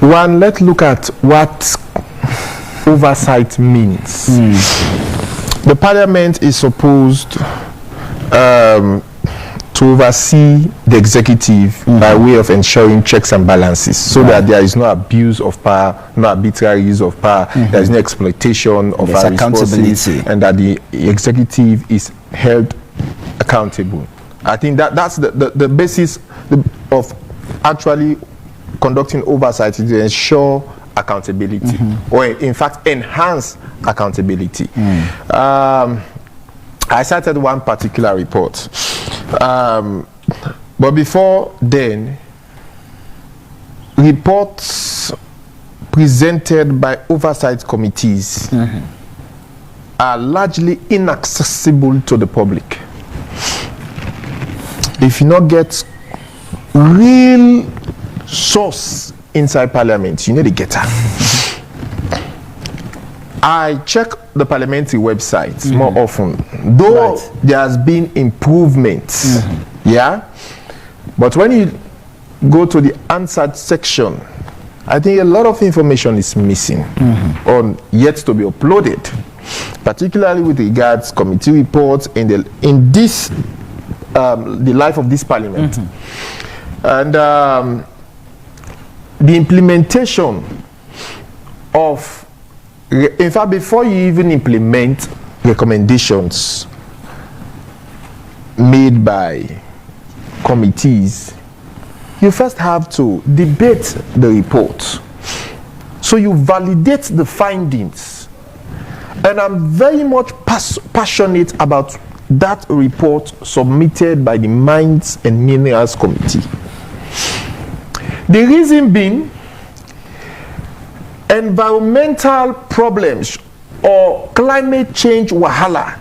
One, let's look at what oversight means. The parliament is supposed to oversee the executive by way of ensuring checks and balances, so that there is no abuse of power, no arbitrary use of power, there is no exploitation of our resources, and that the executive is held accountable. I think that's the basis of actually conducting oversight, to ensure accountability, or in fact enhance accountability. I cited one particular report, but before then, reports presented by oversight committees are largely inaccessible to the public. If you not get real source inside parliament, you need to get her. I check the parliamentary websites more often, though there has been improvements, but when you go to the answered section, I think a lot of information is missing or yet to be uploaded, particularly with regards committee reports in this the life of this parliament, and the implementation of, in fact, before you even implement recommendations made by committees, you first have to debate the report. So you validate the findings. And I'm very much passionate about that report submitted by the Mines and Minerals Committee. The reason being, environmental problems or climate change wahala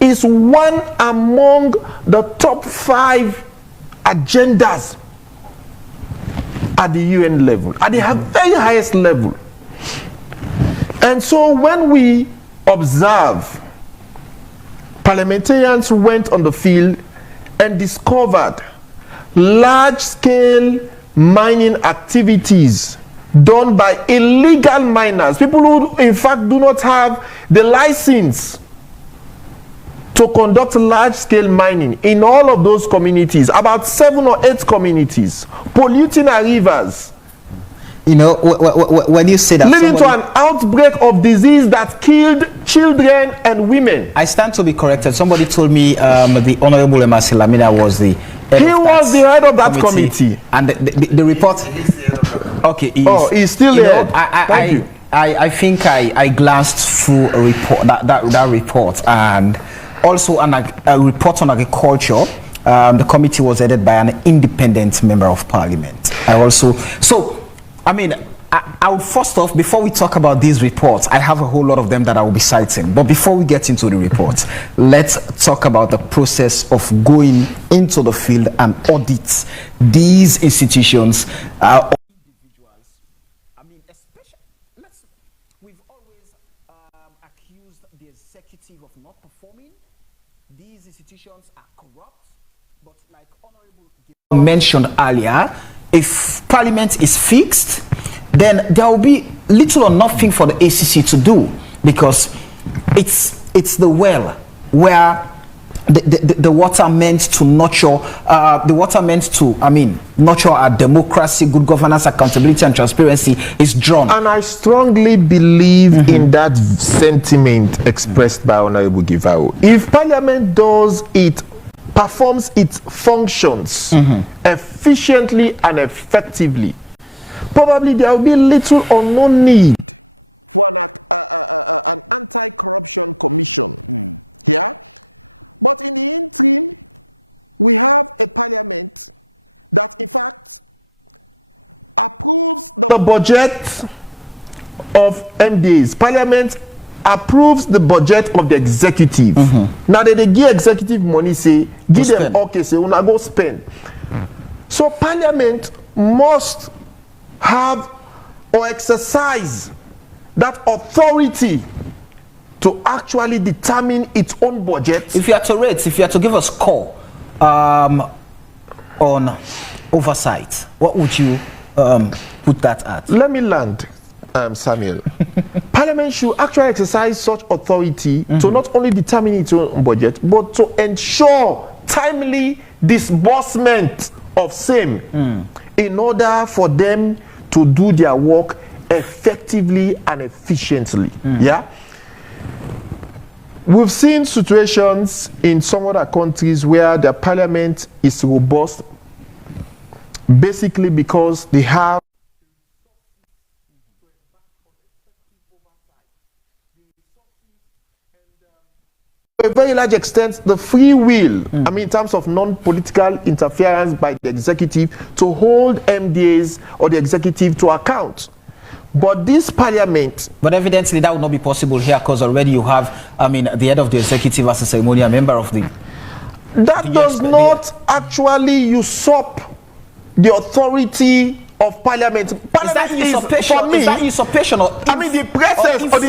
is one among the top 5 agendas at the UN level, at the very highest level. And so when we observe, parliamentarians went on the field and discovered large-scale mining activities done by illegal miners, people who in fact do not have the license to conduct large-scale mining in all of those communities, about 7 or 8 communities, polluting our rivers. You know, when you say that, leading to an outbreak of disease that killed children and women. I stand to be corrected. Somebody told me the Honorable Emerson Lamina was the head the head of that committee. And the report. Okay, he's still there. I think I glanced through a report, that report, and also a report on agriculture. The committee was headed by an independent member of parliament. I mean, I would first off, before we talk about these reports, I have a whole lot of them that I will be citing. But before we get into the reports, let's talk about the process of going into the field and audit these institutions. Individuals. I mean, especially, we've always accused the executive of not performing. These institutions are corrupt, but like Honorable mentioned earlier, if parliament is fixed, then there will be little or nothing for the ACC to do, because it's the well where the water meant to nurture nurture our democracy, good governance, accountability and transparency is drawn. And I strongly believe in that sentiment expressed by Honorable Givao. If parliament performs its functions efficiently and effectively, probably there will be little or no need the budget of MDAs. Parliament approves the budget of the executive. Now they give executive money, say give them okay, say una go spend. So parliament must have or exercise that authority to actually determine its own budget. If you are to rate, if you are to give a score on oversight, what would you put that at? Let me land, Samuel. Parliament should actually exercise such authority to not only determine its own budget, but to ensure timely disbursement of same in order for them to do their work effectively and efficiently. Yeah. We've seen situations in some other countries where the parliament is robust basically because they have to a very large extent the free will, I mean in terms of non-political interference by the executive to hold MDAs or the executive to account. But this parliament... But evidently that would not be possible here because already you have, I mean, the head of the executive as a ceremonial member of the... That does not actually usurp the authority of parliament. Parliament is that usurpation or I mean the presence or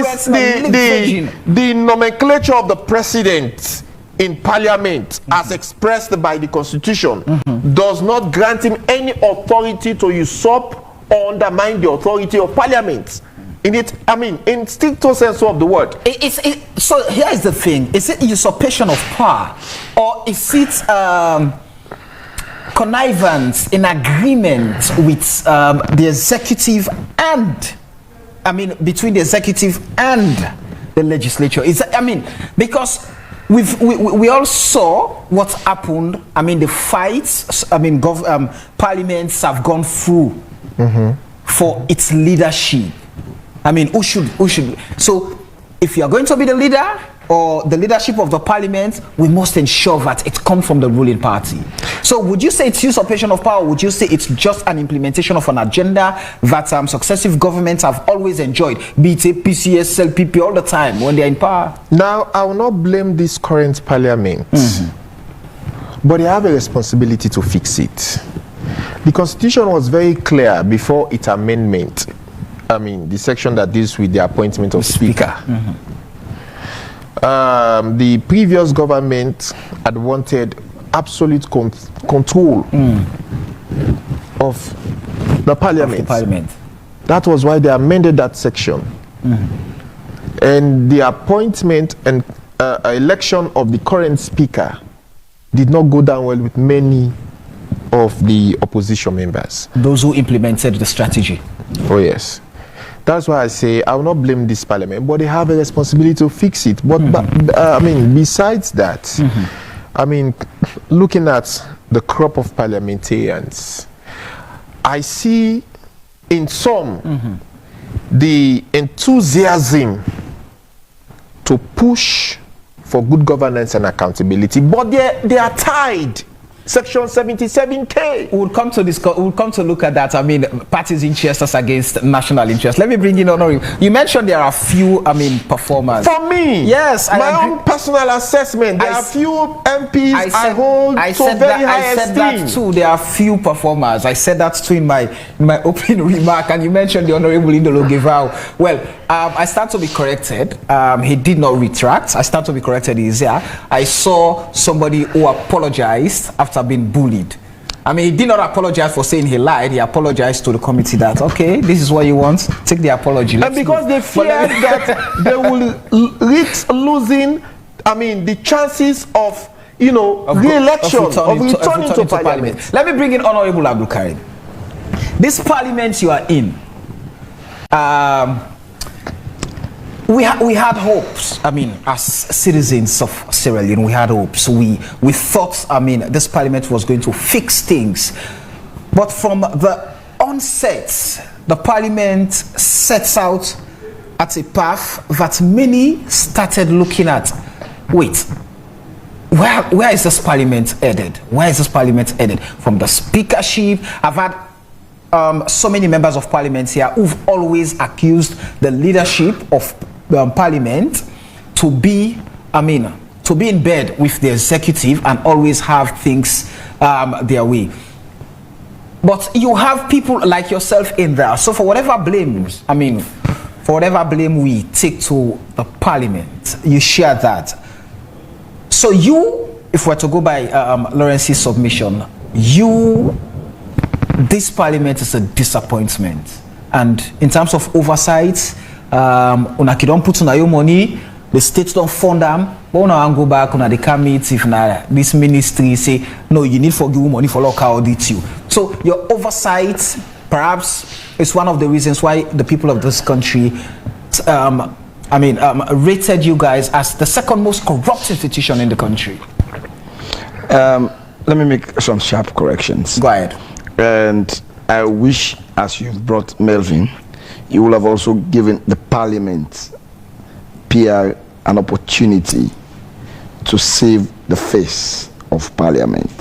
the nomenclature of the president in parliament as expressed by the constitution does not grant him any authority to usurp or undermine the authority of parliament. In it, I mean, in stricto sensu of the word. So here is the thing: is it usurpation of power, or is it connivance in agreement with the executive and, I mean, between the executive and the legislature? Is that, I mean, because we all saw what happened. I mean, the fights. I mean, parliaments have gone through for its leadership. I mean, who should? So, if you are going to be the leader or the leadership of the parliament, we must ensure that it comes from the ruling party. So, would you say it's usurpation of power? Would you say it's just an implementation of an agenda that successive governments have always enjoyed, be it PCS, LPP, all the time when they're in power? Now, I will not blame this current parliament, but they have a responsibility to fix it. The constitution was very clear before its amendment. I mean, the section that deals with the appointment of speaker. The previous government had wanted absolute control of the parliament. That was why they amended that section. And the appointment and election of the current speaker did not go down well with many of the opposition members. Those who implemented the strategy. Oh yes. That's why I say I will not blame this parliament, but they have a responsibility to fix it. But, I mean, besides that, I mean, looking at the crop of parliamentarians, I see in some the enthusiasm to push for good governance and accountability, but they are tied. Section 77K. We'll come to look at that. I mean, parties' interests against national interests. Let me bring in Honorable. You mentioned there are few, I mean, performers. For me, yes, my own personal assessment, there are few MPs I hold to very high esteem. I said that too. There are few performers. I said that too in my opening remark, and you mentioned the Honorable Indolo Gevao. Well, I stand to be corrected. He did not retract. I stand to be corrected. He's here. I saw somebody who apologized after being bullied. I mean, he did not apologize for saying he lied. He apologized to the committee that, okay, this is what you want. Take the apology. And because they feared that they will risk losing, I mean, the chances of, you know, re-election, of returning to parliament. Let me bring in Honorable Abdul Karim. This parliament you are in, we had hopes. I mean, as citizens of Sierra Leone, we had hopes. We thought, I mean, this parliament was going to fix things. But from the onset, the parliament sets out at a path that many started looking at. Wait, where is this parliament headed? Where is this parliament headed? From the speakership, I've had so many members of parliament here who've always accused the leadership of parliament to be, I mean, to be in bed with the executive and always have things their way. But you have people like yourself in there. So for whatever blames, I mean, for whatever blame we take to the parliament, you share that. So you, if we're to go by Lawrence's submission, you this parliament is a disappointment. And in terms of oversight, unaki don't put on your money, the states don't fund them, but now go back on the can meet if this ministry say, no, you need for give money for local audit you. So your oversight, perhaps, is one of the reasons why the people of this country rated you guys as the second most corrupt institution in the country. Let me make some sharp corrections. Go ahead. And I wish, as you've brought Melvin, you will have also given the parliament, PR, an opportunity to save the face of parliament.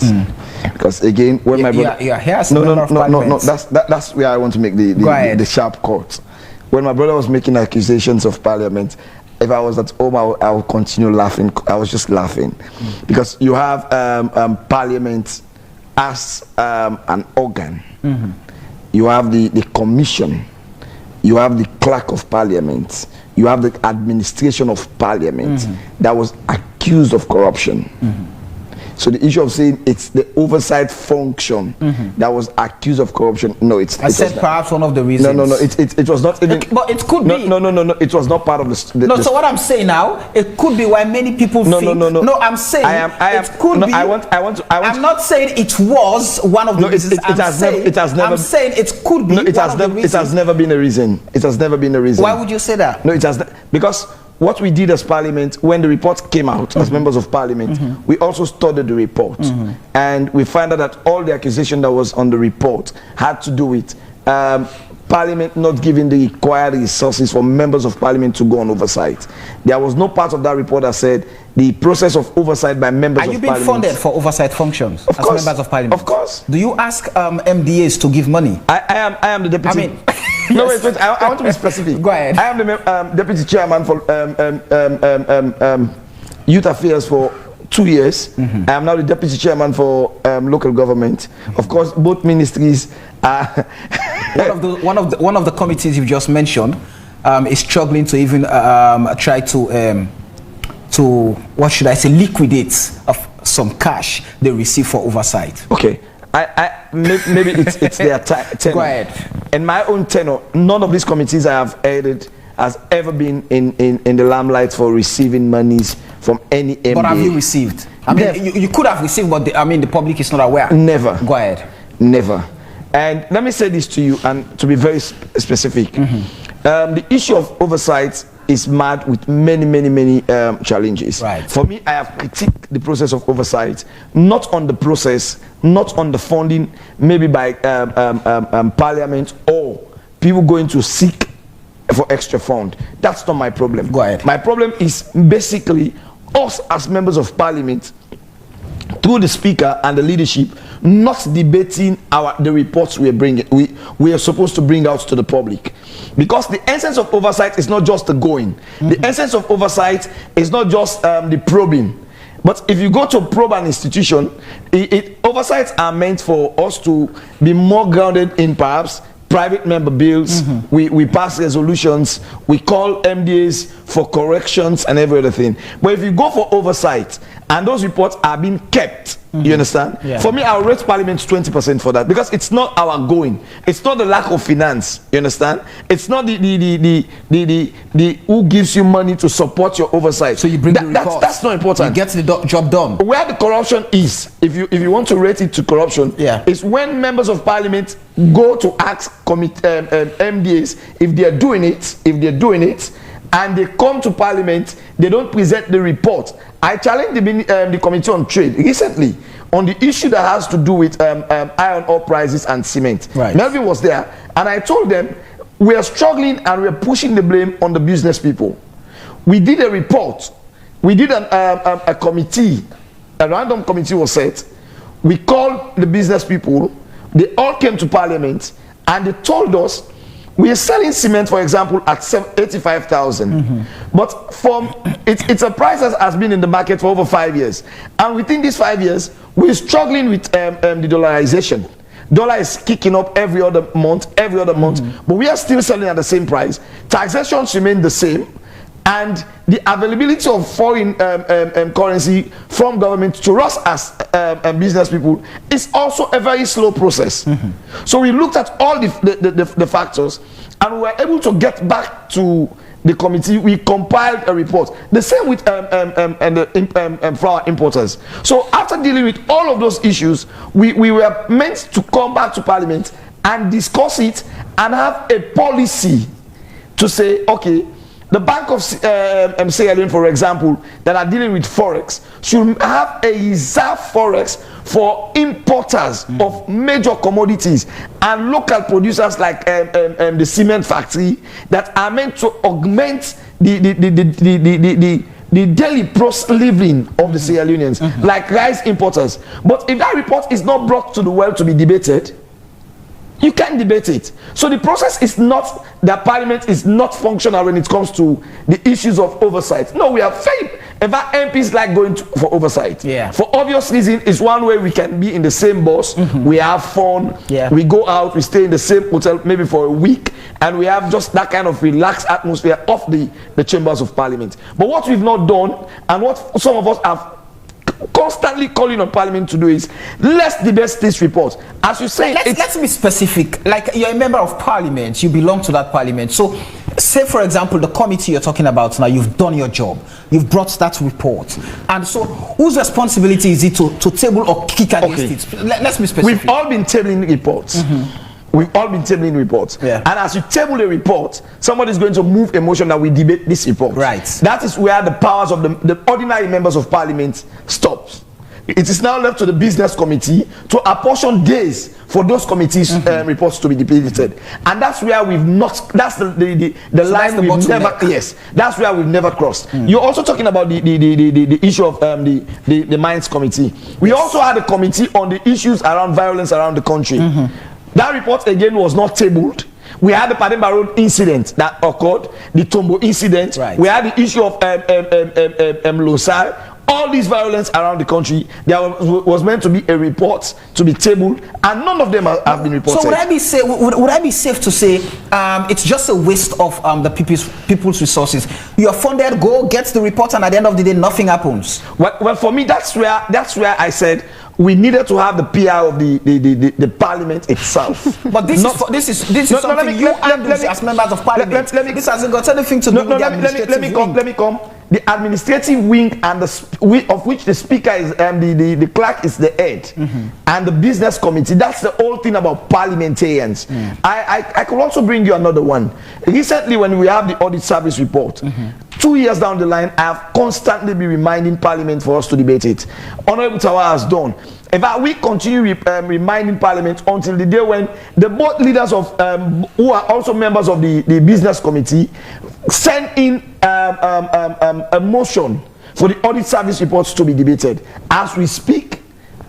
Because again, when my brother, that's where I want to make the sharp cut. When my brother was making accusations of parliament, if I was at home, I would continue laughing. I was just laughing because you have parliament as an organ. You have the commission, you have the clerk of parliament, you have the administration of parliament that was accused of corruption. So the issue of saying it's the oversight function that was accused of corruption, no, it's. I said perhaps one of the reasons. No, it was not even. But it could be. No, it was not part of the. So what I'm saying now, it could be why many people think. No, I'm saying it could be. I'm not saying it was one of the reasons. I'm saying it could be. No, it has never been a reason. It has never been a reason. Why would you say that? No, it has because what we did as parliament, when the report came out as members of parliament, we also studied the report. And we found out that all the accusation that was on the report had to do with parliament not giving the required resources for members of parliament to go on oversight. There was no part of that report that said the process of oversight by members of parliament. Are you being funded for oversight functions as members of parliament? Of course. Do you ask MDAs to give money? I am the deputy. No, wait, I want to be specific. Go ahead. I am the deputy chairman for youth affairs for 2 years. I am now the deputy chairman for local government. Of course, both ministries are one of the committees you just mentioned is struggling to even try to what should I say, liquidate of some cash they receive for oversight. Okay. Maybe it's their tenure. Go ahead. In my own tenure, none of these committees I have headed has ever been in the limelight for receiving monies from any MDA. But have you received? I mean, you could have received, but the public is not aware. Never. Go ahead. Never. And let me say this to you, and to be very specific. The issue of oversight is marred with many challenges. Right. For me, I have critiqued the process of oversight, not on the process, not on the funding, maybe by parliament or people going to seek for extra fund. That's not my problem. Go ahead. My problem is basically us as members of parliament, through the speaker and the leadership, not debating the reports we are supposed to bring out to the public. Because the essence of oversight is not just the going. The essence of oversight is not just the probing. But if you go to probe an institution, oversights are meant for us to be more grounded in perhaps private member bills. We pass resolutions, we call MDAs for corrections and every other thing. But if you go for oversight and those reports are being kept, you understand? Yeah. For me, I'll rate parliament 20% for that, because it's not our going, it's not the lack of finance, you understand? It's not the who gives you money to support your oversight. So you bring the reports. That's not important. You get the job done. Where the corruption is, if you want to rate it to corruption, is when members of parliament go to ask MDAs if they're doing it, and they come to parliament, they don't present the report. I challenged the Committee on Trade recently on the issue that has to do with iron ore prices and cement. Right. Melvin was there, and I told them we are struggling and we are pushing the blame on the business people. We did a report. We did a committee. A random committee was set. We called the business people. They all came to parliament, and they told us we are selling cement, for example, at 85,000. But it's a price that has been in the market for over 5 years. And within these 5 years, we're struggling with the dollarization. Dollar is kicking up every other month, but we are still selling at the same price. Taxations remain the same. and the availability of foreign currency from government to us as business people is also a very slow process. So we looked at all the factors, and we were able to get back to the committee. We compiled a report. The same with flour importers. So after dealing with all of those issues, we were meant to come back to Parliament and discuss it and have a policy to say, okay, the Bank of Sierra Leone, for example, that are dealing with forex, should have a reserve forex for importers of major commodities and local producers like the cement factory that are meant to augment the daily living of the Sierra Leoneans, like rice importers. But if that report is not brought to the world to be debated, you can't debate it. So the process is not that Parliament is not functional when it comes to the issues of oversight. No, we are very MPs like going for oversight. Yeah. For obvious reason, it's one way we can be in the same bus. We have fun. Yeah. We go out. We stay in the same hotel maybe for a week, and we have just that kind of relaxed atmosphere off the chambers of Parliament. But what we've not done, and what some of us have constantly calling on Parliament to do, is let's debate this report. As you say, let's be specific. Like, you're a member of Parliament, you belong to that Parliament. So say, for example, the committee you're talking about now, you've done your job, you've brought that report, and so whose responsibility is it to table or kick against it? Let's be specific. We've all been tabling reports. We've all been tabling reports. Yeah. And as you table a report, somebody is going to move a motion that we debate this report. Right. That is where the powers of the ordinary members of Parliament stops. It is now left to the business committee to apportion days for those committees reports to be debated, and that's where we've not. That's the line we've never. Yes, that's where we've never crossed. You're also talking about the issue of the Mines Committee. We also had a committee on the issues around violence around the country. That report again was not tabled. We had the Pademba Road incident that occurred, the Tombo incident. Right. We had the issue of Losar. All this violence around the country, there was meant to be a report to be tabled, and none of them have been reported. So would I be safe to say it's just a waste of the people's resources? You are funded, go get the report, and at the end of the day, nothing happens. Well, for me, that's where I said we needed to have the PR of the Parliament itself. But this is something you handle as members of Parliament. This hasn't got anything to do with the administrative wing. Let me come. The administrative wing and of which the speaker is the clerk is the head, and the business committee. That's the whole thing about parliamentarians. I could also bring you another one. Recently, when we have the audit service report, 2 years down the line, I have constantly been reminding Parliament for us to debate it. Honorable Tawa has done. In fact, we continue reminding Parliament until the day when the board leaders of who are also members of the business committee send in a motion for the audit service reports to be debated. As we speak,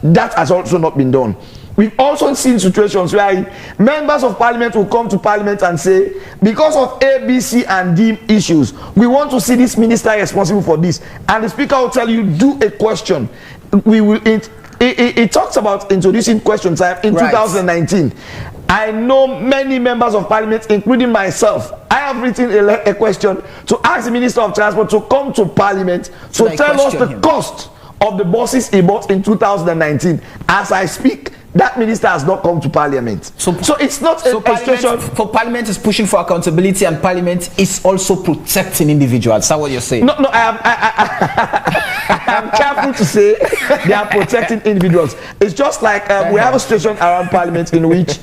that has also not been done. We've also seen situations where members of Parliament will come to Parliament and say, because of A, B, C, and D issues, we want to see this minister responsible for this. And the speaker will tell you, do a question. We will. It talks about introducing question time in 2019. I know many members of Parliament, including myself. I have written a question to ask the Minister of Transport to come to Parliament to tell us the cost of the buses he bought in 2019. As I speak, that minister has not come to Parliament. So it's not a situation. For Parliament is pushing for accountability, and Parliament is also protecting individuals. Is that what you're saying? No, I am careful to say they are protecting individuals. It's just like we have a situation around Parliament in which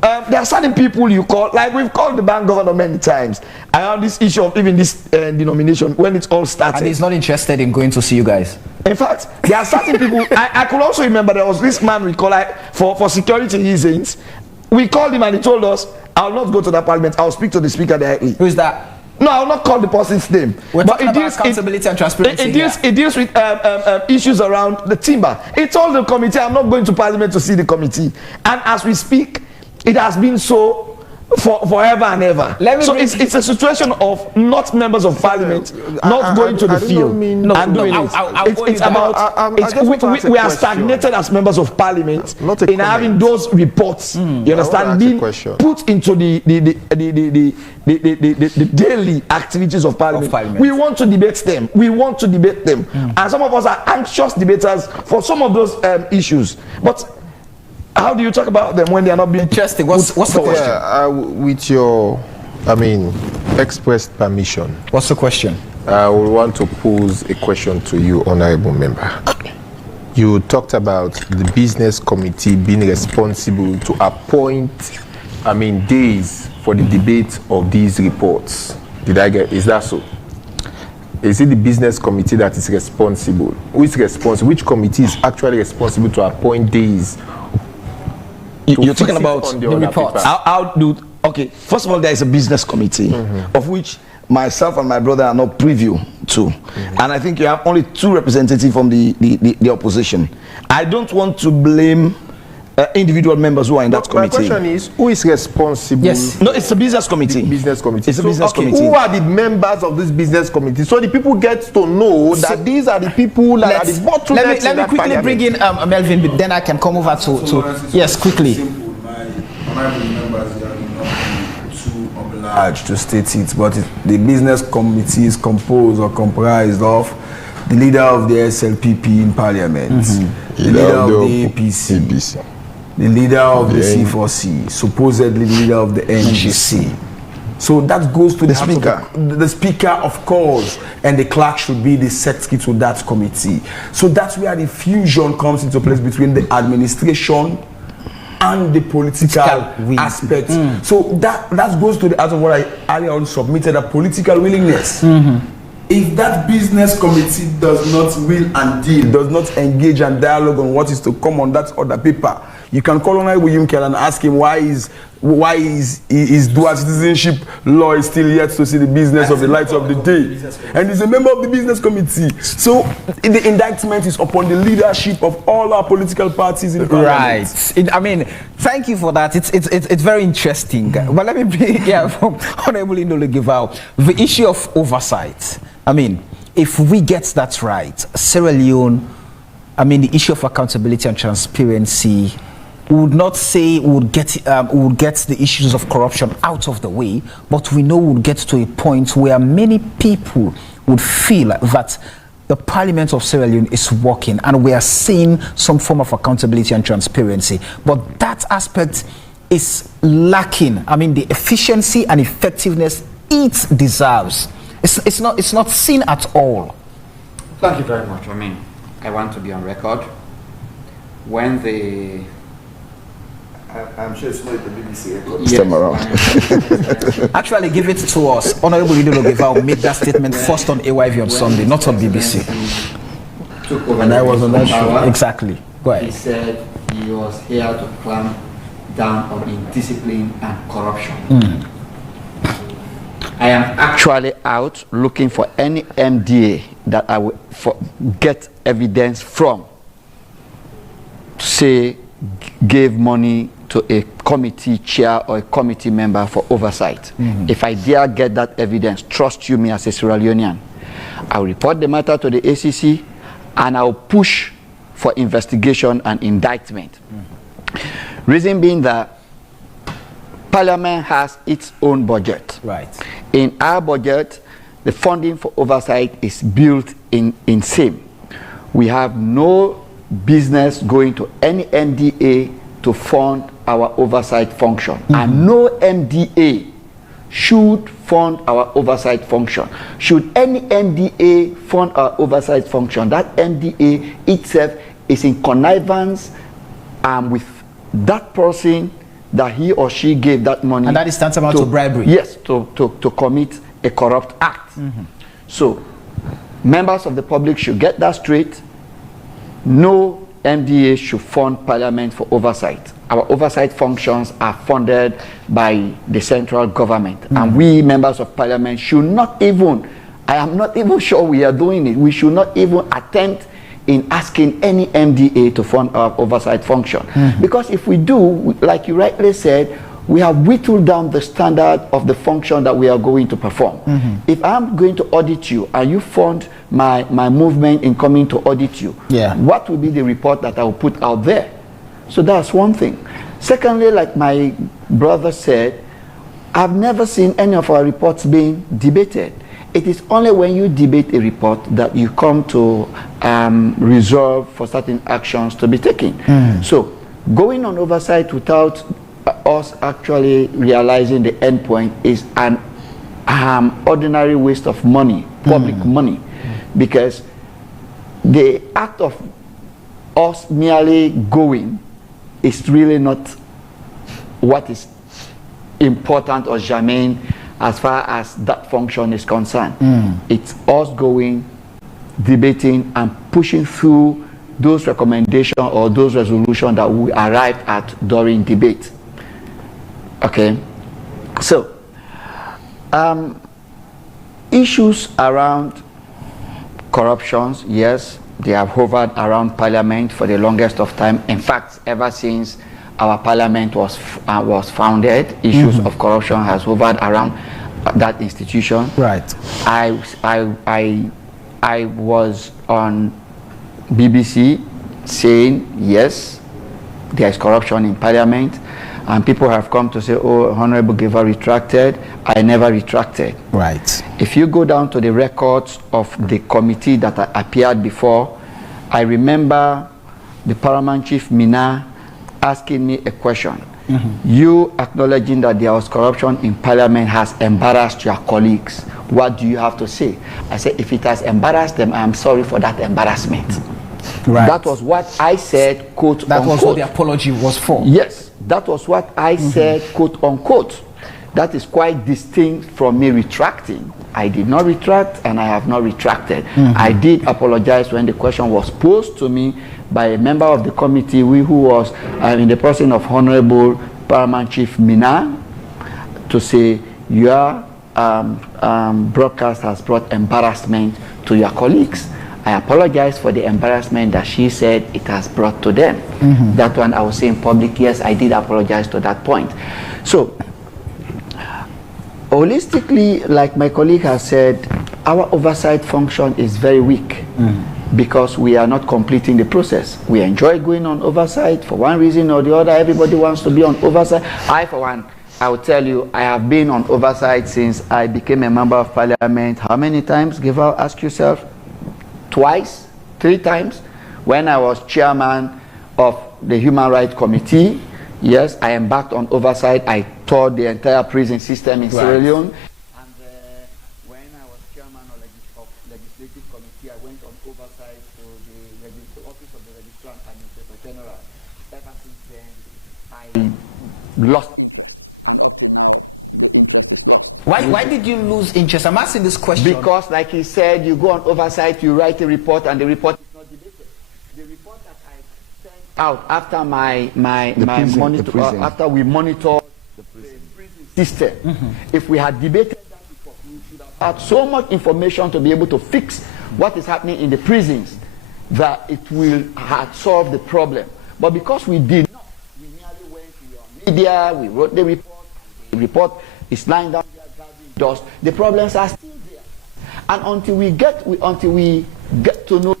there are certain people you call, like we've called the bank governor many times around this issue of even this denomination when it all started. And he's not interested in going to see you guys. In fact, there are certain people. I could also remember there was this man we call, like, for security reasons. We called him and he told us, "I'll not go to the Parliament. I'll speak to the speaker directly." Who is that? No, I'll not call the person's name. We're talking about accountability and transparency. It deals with issues around the timber. It told the committee, "I'm not going to Parliament to see the committee." And as we speak, it has been so forever and ever. So it's a situation of not members of parliament not going to the field and doing it. It's about we are stagnated as members of parliament in having those reports. You understand, being put into the daily activities of parliament. We want to debate them. And some of us are anxious debaters for some of those issues, but how do you talk about them when they are not being interesting? What's the question? With your, expressed permission. What's the question? I would want to pose a question to you, honorable member. You talked about the business committee being responsible to appoint, days for the debate of these reports. Is that so? Is it the business committee that is responsible? Who is responsible? Which committee is actually responsible to appoint days? You're talking about the reports. Okay, first of all, there is a business committee of which myself and my brother are not privy to, and I think you have only 2 representatives from the opposition. I don't want to blame individual members who are in that committee. My question is, who is responsible? Yes. No, it's a business committee. Business committee. It's a business committee. Who are the members of this business committee? So the people get to know that these are the people that are the bottlenecks. Let me quickly bring in Melvin, then I can come over to yes, quickly. My members are not too obliged to state it, but the business committee is composed or comprised of the leader of the SLPP in parliament, the leader of the APC, the leader of the C4C, supposedly the leader of the NGC. So that goes to the speaker. The speaker, of course, and the clerk should be the secretary to that committee. So that's where the fusion comes into place between the administration and the political aspect. So that goes to the heart of what I earlier submitted, a political willingness. If that business committee does not will and deal, does not engage and dialogue on what is to come on that other paper, you can call on William Kell and ask him why is dual citizenship law is still yet to see the business of the light of the day, and he's a member of the business committee. So the indictment is upon the leadership of all our political parties in parliament. Right. Thank you for that. It's very interesting. But let me bring from Honorable Indole Givao, the issue of oversight. If we get that right, Sierra Leone, the issue of accountability and transparency, we would not say we would get the issues of corruption out of the way, but we know we would get to a point where many people would feel that the Parliament of Sierra Leone is working and we are seeing some form of accountability and transparency. But that aspect is lacking. The efficiency and effectiveness it deserves. It's not seen at all. Thank you very much. I want to be on record. When the I'm sure it's not the BBC record. Yes, time around. Actually, give it to us. Honorable Indole Givao made that statement first on AYV on Sunday, not on BBC. Took over and I was on that show. Exactly. Go ahead. He said he was here to clamp down on indiscipline and corruption. I am actually out looking for any MDA that I will get evidence from to say gave money to a committee chair or a committee member for oversight. If I dare get that evidence, trust you me as a Sierra Leonean, I'll report the matter to the ACC and I'll push for investigation and indictment. Reason being that Parliament has its own budget. Right. In our budget, the funding for oversight is built in same. We have no business going to any MDA to fund our oversight function, and no MDA should fund our oversight function. Should any MDA fund our oversight function, that MDA itself is in connivance with that person that he or she gave that money, and that is tantamount to bribery. Yes, to commit a corrupt act. So members of the public should get that straight. No MDA should fund Parliament for oversight. Our oversight functions are funded by the central government, and we members of Parliament should not even, I am not even sure we are doing it, we should not even attempt in asking any MDA to fund our oversight function. Because if we do, like you rightly said, we have whittled down the standard of the function that we are going to perform. If I'm going to audit you and you fund my movement in coming to audit you, what will be the report that I will put out there? So that's one thing. Secondly, like my brother said, I've never seen any of our reports being debated. It is only when you debate a report that you come to reserve for certain actions to be taken. So going on oversight without us actually realizing the end point is an ordinary waste of money, public money, because the act of us merely going is really not what is important or germane as far as that function is concerned. It's us going, debating and pushing through those recommendations or those resolutions that we arrived at during debate. Okay, so issues around corruptions, yes, they have hovered around Parliament for the longest of time. In fact, ever since our Parliament was founded, issues of corruption has hovered around that institution. Right. I was on BBC saying yes, there is corruption in Parliament, and people have come to say, oh, Honorable Giva retracted. I never retracted. Right. If you go down to the records of the committee that appeared before, I remember the Paramount Chief Mina asking me a question. You acknowledging that there was corruption in Parliament has embarrassed your colleagues. What do you have to say? I said, if it has embarrassed them, I am sorry for that embarrassment. Right. That was what I said, quote That unquote. was what the apology was for. Yes, that was what I said, quote unquote. That is quite distinct from me retracting. I did not retract and I have not retracted. I did apologize when the question was posed to me by a member of the committee who was in the person of Honorable Paramount Chief Mina, to say your broadcast has brought embarrassment to your colleagues. I apologize for the embarrassment that she said it has brought to them. That one I was saying in public, yes, I did apologize to that point. So, holistically, like my colleague has said, our oversight function is very weak because we are not completing the process. We enjoy going on oversight for one reason or the other. Everybody wants to be on oversight. I, for one, I will tell you, I have been on oversight since I became a member of Parliament. How many times? Give out, ask yourself. Twice, 3 times. When I was chairman of the Human Rights Committee, yes, I embarked on oversight. I toured the entire prison system in Sierra Leone. And when I was chairman of Legislative Committee, I went on oversight to the Office of the Registrar and Administrator General. Ever since then, I lost. Why did you lose interest? I'm asking this question because, like he said, you go on oversight, you write a report, and the report is not debated. The report that I sent out after after we monitored the prison system, if we had debated that report, we should have had so much information to be able to fix what is happening in the prisons that it will have solved the problem. But because we did not, we merely went to your media, we wrote the report is lying down. Dust. The problems are still there, and until we get to know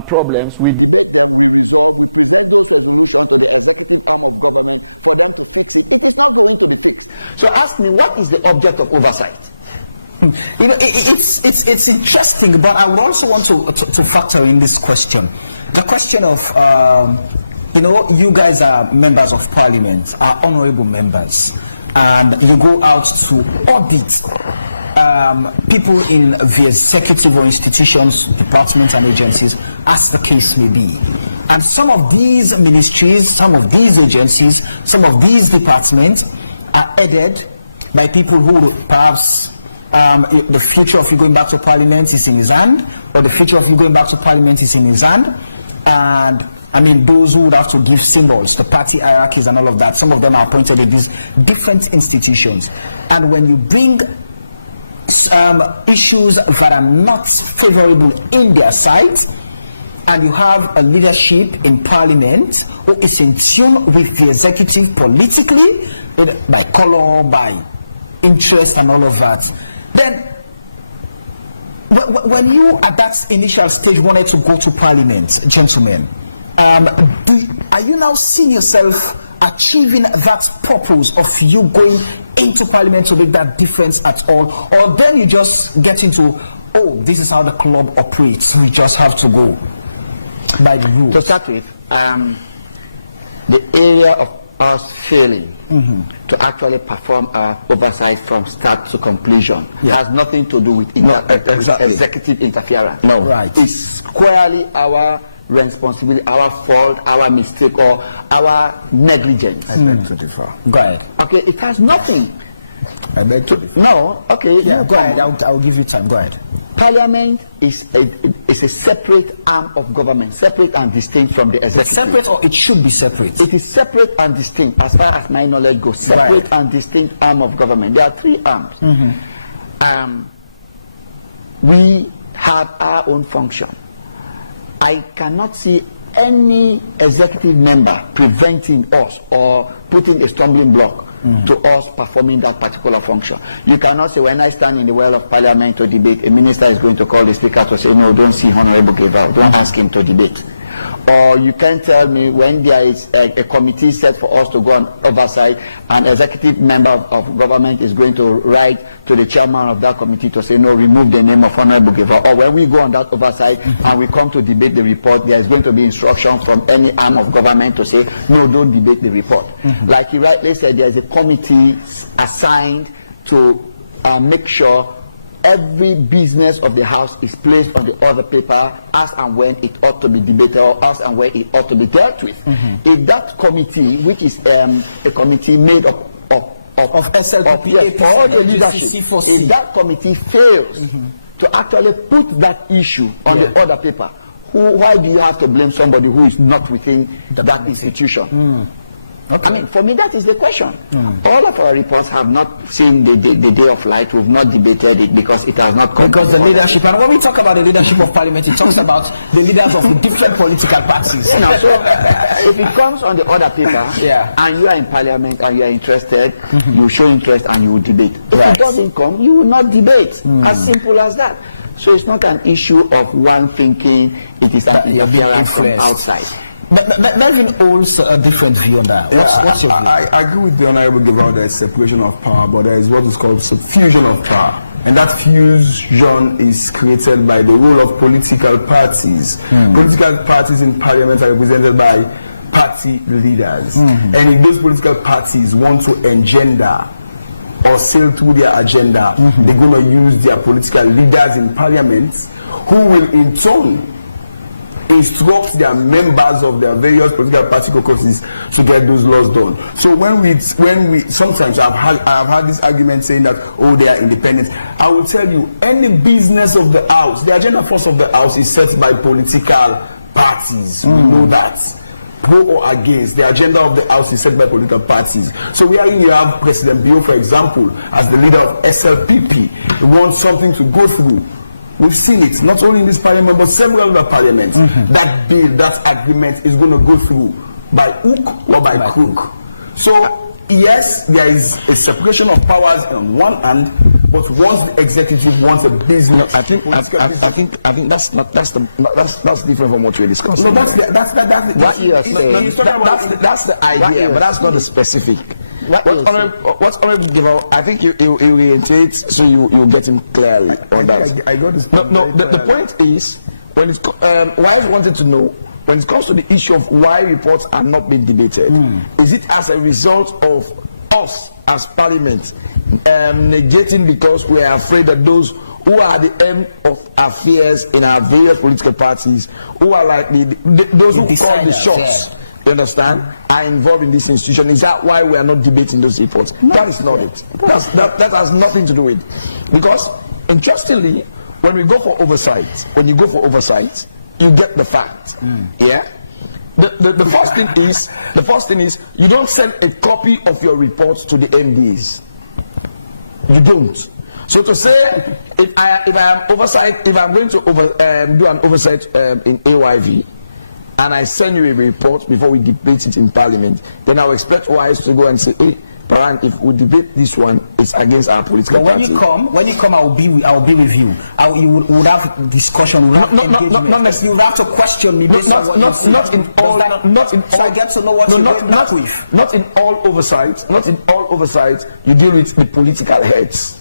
problems, we. So ask me, what is the object of oversight? You know, it's interesting, but I would also want to factor in this question, the question of you guys are members of Parliament, are honourable members. And you go out to audit people in the executive or institutions, departments and agencies, as the case may be. And some of these ministries, some of these agencies, some of these departments are headed by people who perhaps the future of you going back to Parliament is in his hand, or the future of you going back to Parliament is in his hand. And I mean, those who would have to give symbols, the party hierarchies and all of that, some of them are appointed in these different institutions. And when you bring issues that are not favorable in their sight, and you have a leadership in Parliament who is in tune with the executive politically by color, by interest, and all of that. Then, when you at that initial stage wanted to go to Parliament, gentlemen, are you now seeing yourself achieving that purpose of you going into Parliament to make that difference at all, or then you just get into, oh, this is how the club operates, we just have to go by the rules? To start with, the area of us failing to actually perform our oversight from start to conclusion has nothing to do with executive interference. No, right. It's squarely our responsibility, our fault, our mistake, or our negligence. Go ahead. Okay, it has nothing. I beg to differ. No, okay, Yeah, go ahead. I'll give you time. Go ahead. Parliament is a separate arm of government, separate and distinct from the executive. Separate, or it should be separate? It is separate and distinct, as far as my knowledge goes. Separate and distinct arm of government. There are three arms. We have our own function. I cannot see any executive member preventing us or putting a stumbling block to us performing that particular function. You cannot say, when I stand in the well of Parliament to debate, a minister is going to call the speaker to say, no, don't see Honorable Gabriel, don't ask him to debate. Or you can tell me, when there is a committee set for us to go on oversight, an executive member of government is going to write to the chairman of that committee to say, no, remove the name of Honorable Gabriel. Or when we go on that oversight and we come to debate the report, there is going to be instruction from any arm of government to say, no, don't debate the report. Like you rightly said, there is a committee assigned to make sure every business of the house is placed on the other paper as and when it ought to be debated, or as and when it ought to be dealt with. If that committee, which is a committee made up of SLPP, all the leadership, if that committee fails to actually put that issue on the other paper, why do you have to blame somebody who is not within that institution? Okay. I mean, for me, that is the question. All of our reports have not seen the day of light. We've not debated it because it has not come. Because the leadership, and when we talk about the leadership of Parliament, it talks about the leaders of the different political parties. You know, so if it comes on the other paper, and you are in Parliament and you are interested, you show interest and you will debate. If it doesn't come, you will not debate. As simple as that. So it's not an issue of one thinking it is an interference from outside. But Melvin owns a different view on that. What's your view? I agree with the Honorable Gabriel, there is separation of power, but there is what is called fusion of power. And that fusion is created by the role of political parties. Political parties in Parliament are represented by party leaders. And if those political parties want to engender or sail through their agenda, they're going to use their political leaders in Parliament, who will in turn instruct their members of their various political party caucuses to get those laws done. So when we sometimes I've had this argument saying that, oh, they are independent. I will tell you, any business of the house, the agenda force of the house is set by political parties. You know that. Pro or against, the agenda of the house is set by political parties. So we have President Bio, for example, as the leader of SLPP. He wants something to go through. We've seen it, not only in this parliament, but several other parliaments. That bill, that agreement is going to go through by hook or by crook. So, yes, there is a separation of powers on one hand, but once the executive wants a business, I think that's different from what we're discussing. No, that's the idea, but that's not the specific. What's Honorable, I think you reiterate so you get him clearly on that. I got this. No, the point is, when it's why I wanted to know, when it comes to the issue of why reports are not being debated, is it as a result of us as Parliament negating because we are afraid that those who are the end of affairs in our various political parties, who are like those who call the shots, you understand, are involved in this institution? Is that why we are not debating those reports? No, that is not it. That has nothing to do with it. Because interestingly, when we go for oversight, you get the facts. Yeah. The first thing is you don't send a copy of your reports to the MDs. You don't. So to say, if I am oversight, if I'm going to do an oversight in AYV, and I send you a report before we debate it in Parliament, then I'll expect OIS to go and say, hey, Brian, if we debate this one, it's against our political but party. When you come, I will be with you. You would have discussion. Not necessarily. You would have to question me based on what not in all. So I get to know what not in all oversight. Not in all oversight. You deal with the political heads.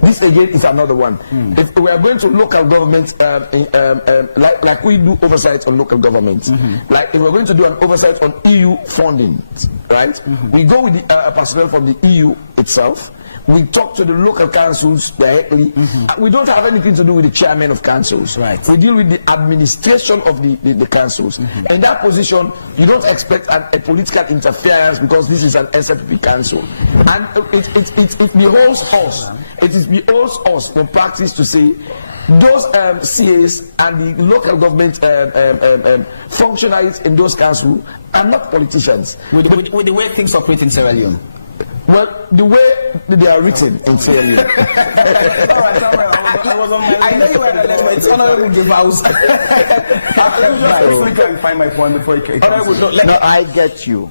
This again is another one. If we are going to local government, like we do oversight on local government, like if we're going to do an oversight on EU funding, right? We go with the personnel from the EU itself. We talk to the local councils directly. We don't have anything to do with the chairman of councils. Right. We deal with the administration of the councils. In that position, you don't expect a political interference because this is an SLPP council. And it behoves us. It behoves us in practice to say those CAs and the local government functionaries in those councils are not politicians. With the way things operate in Sierra Leone. Well, the way they are written in Sierra Leone. I know you were a little bit honorable give house. Let me clarify my point before you can. No, I get you.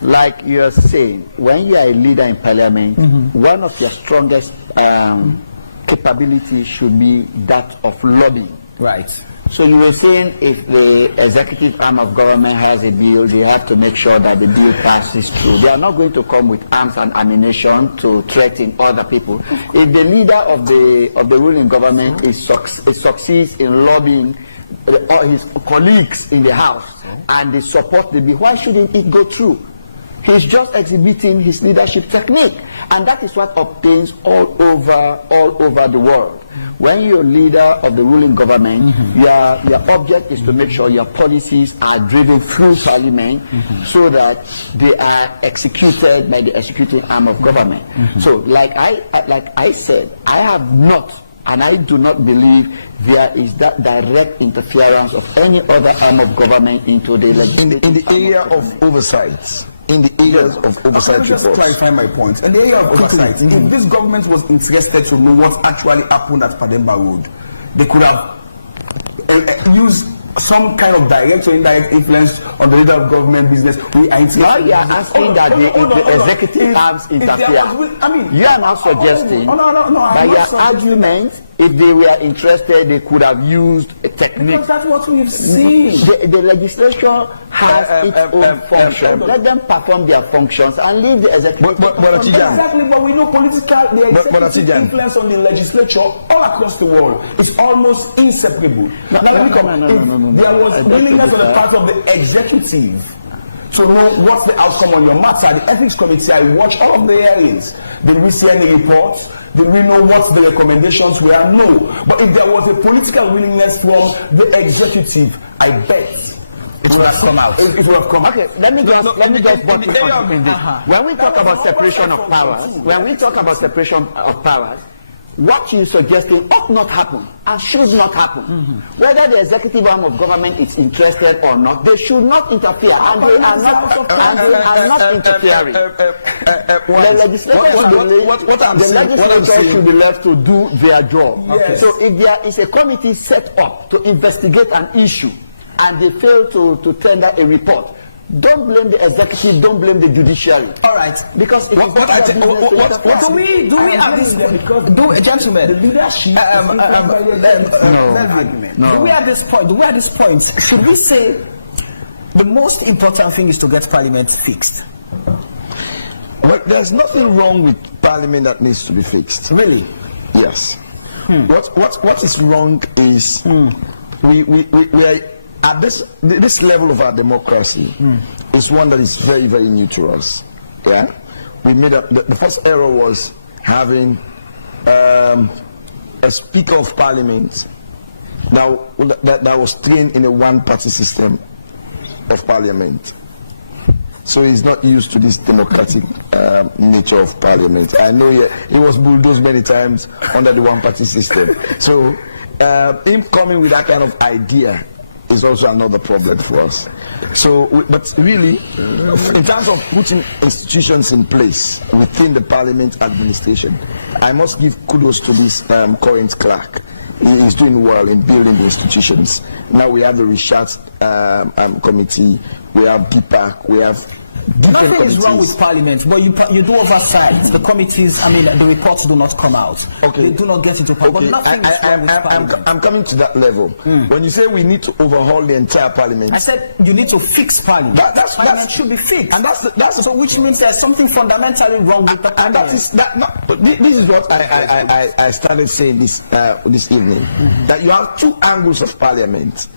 Like you are saying, when you are a leader in parliament, one of your strongest capabilities should be that of lobbying. Right. So you were saying if the executive arm of government has a bill, they have to make sure that the bill passes through. They are not going to come with arms and ammunition to threaten other people. If the leader of the ruling government succeeds in lobbying all his colleagues in the house and they support the bill, why shouldn't it go through? He's just exhibiting his leadership technique, and that is what obtains all over the world. When you're leader of the ruling government, your object is to make sure your policies are driven through parliament so that they are executed by the executive arm of government. So, like I said, I have not, and I do not believe there is that direct interference of any other arm of government into the legislative in the area of oversight. In the areas of oversight Let me just reports. clarify my point. In the area of oversight, if this government was interested to know what actually happened at Pademba Road, they could have used some kind of direct or indirect influence on the leader of government business. Now you are asking that the executive arms interfere. You are not suggesting that your argument, if they were interested, they could have used a technique. Because that's what we've seen. The legislature has its own functions. Let them perform their functions and leave the executive. Exactly, but we know the executive influence on the legislature all across the world. It's almost inseparable. There was willingness on the part of the executive to know what's the outcome on your matter. The ethics committee, I watched all of the hearings. Did we see any reports? Did we know what the recommendations were? No. But if there was a political willingness from the executive, I bet it would have come out. It would have come out. Okay, let me just when we talk about separation of powers, what you suggesting ought not happen and should not happen. Whether the executive arm of government is interested or not, they should not interfere, and they are not interfering. The legislature should be left to do their job. Yes. So if there is a committee set up to investigate an issue and they fail to tender a report, don't blame the executive, don't blame the judiciary. All right. Because do we at this point, gentlemen, The leadership do we at this point, should we say the most important thing is to get parliament fixed? Well, there's nothing wrong with parliament that needs to be fixed. Really? Yes. What is wrong is we are at this level of our democracy is one that is very, very new to us. Yeah, we made the first error was having a speaker of parliament now that was trained in a one-party system of parliament. So he's not used to this democratic nature of parliament. I know he was bulldozed many times under the one-party system. So him coming with that kind of idea is also another problem for us. So, but really, in terms of putting institutions in place within the parliament administration, I must give kudos to this current clerk. He is doing well in building the institutions. Now we have the research committee, we have DPAC, we have different Nothing is wrong committees. with Parliament, but you do oversight. The committees, the reports do not come out. Okay. They do not get into Parliament. But nothing is wrong with Parliament. I'm coming to that level. When you say we need to overhaul the entire Parliament, I said you need to fix Parliament. Parliament should be fixed. and that's So which means there's something fundamentally wrong with the and Parliament. this is what I started saying this evening, that you have two angles of Parliament.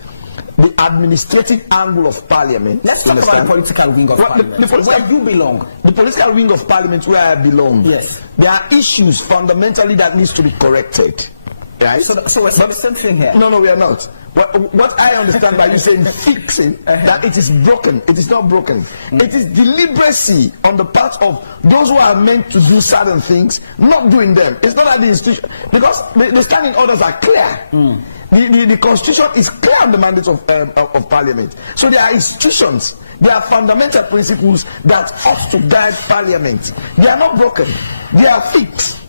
The administrative angle of Parliament. Let's talk about the political wing of Parliament. Where you belong. The political wing of Parliament, where I belong. Yes. There are issues fundamentally that needs to be corrected. Right? So we're saying the same thing here. No, we are not. What I understand by you saying fixing, that it is broken. It is not broken. It is deliberacy on the part of those who are meant to do certain things, not doing them. It's not that the institution, because the standing orders are clear. The constitution is clear on the mandate of Parliament. So there are institutions, there are fundamental principles that ought to guide Parliament. They are not broken. They are fixed.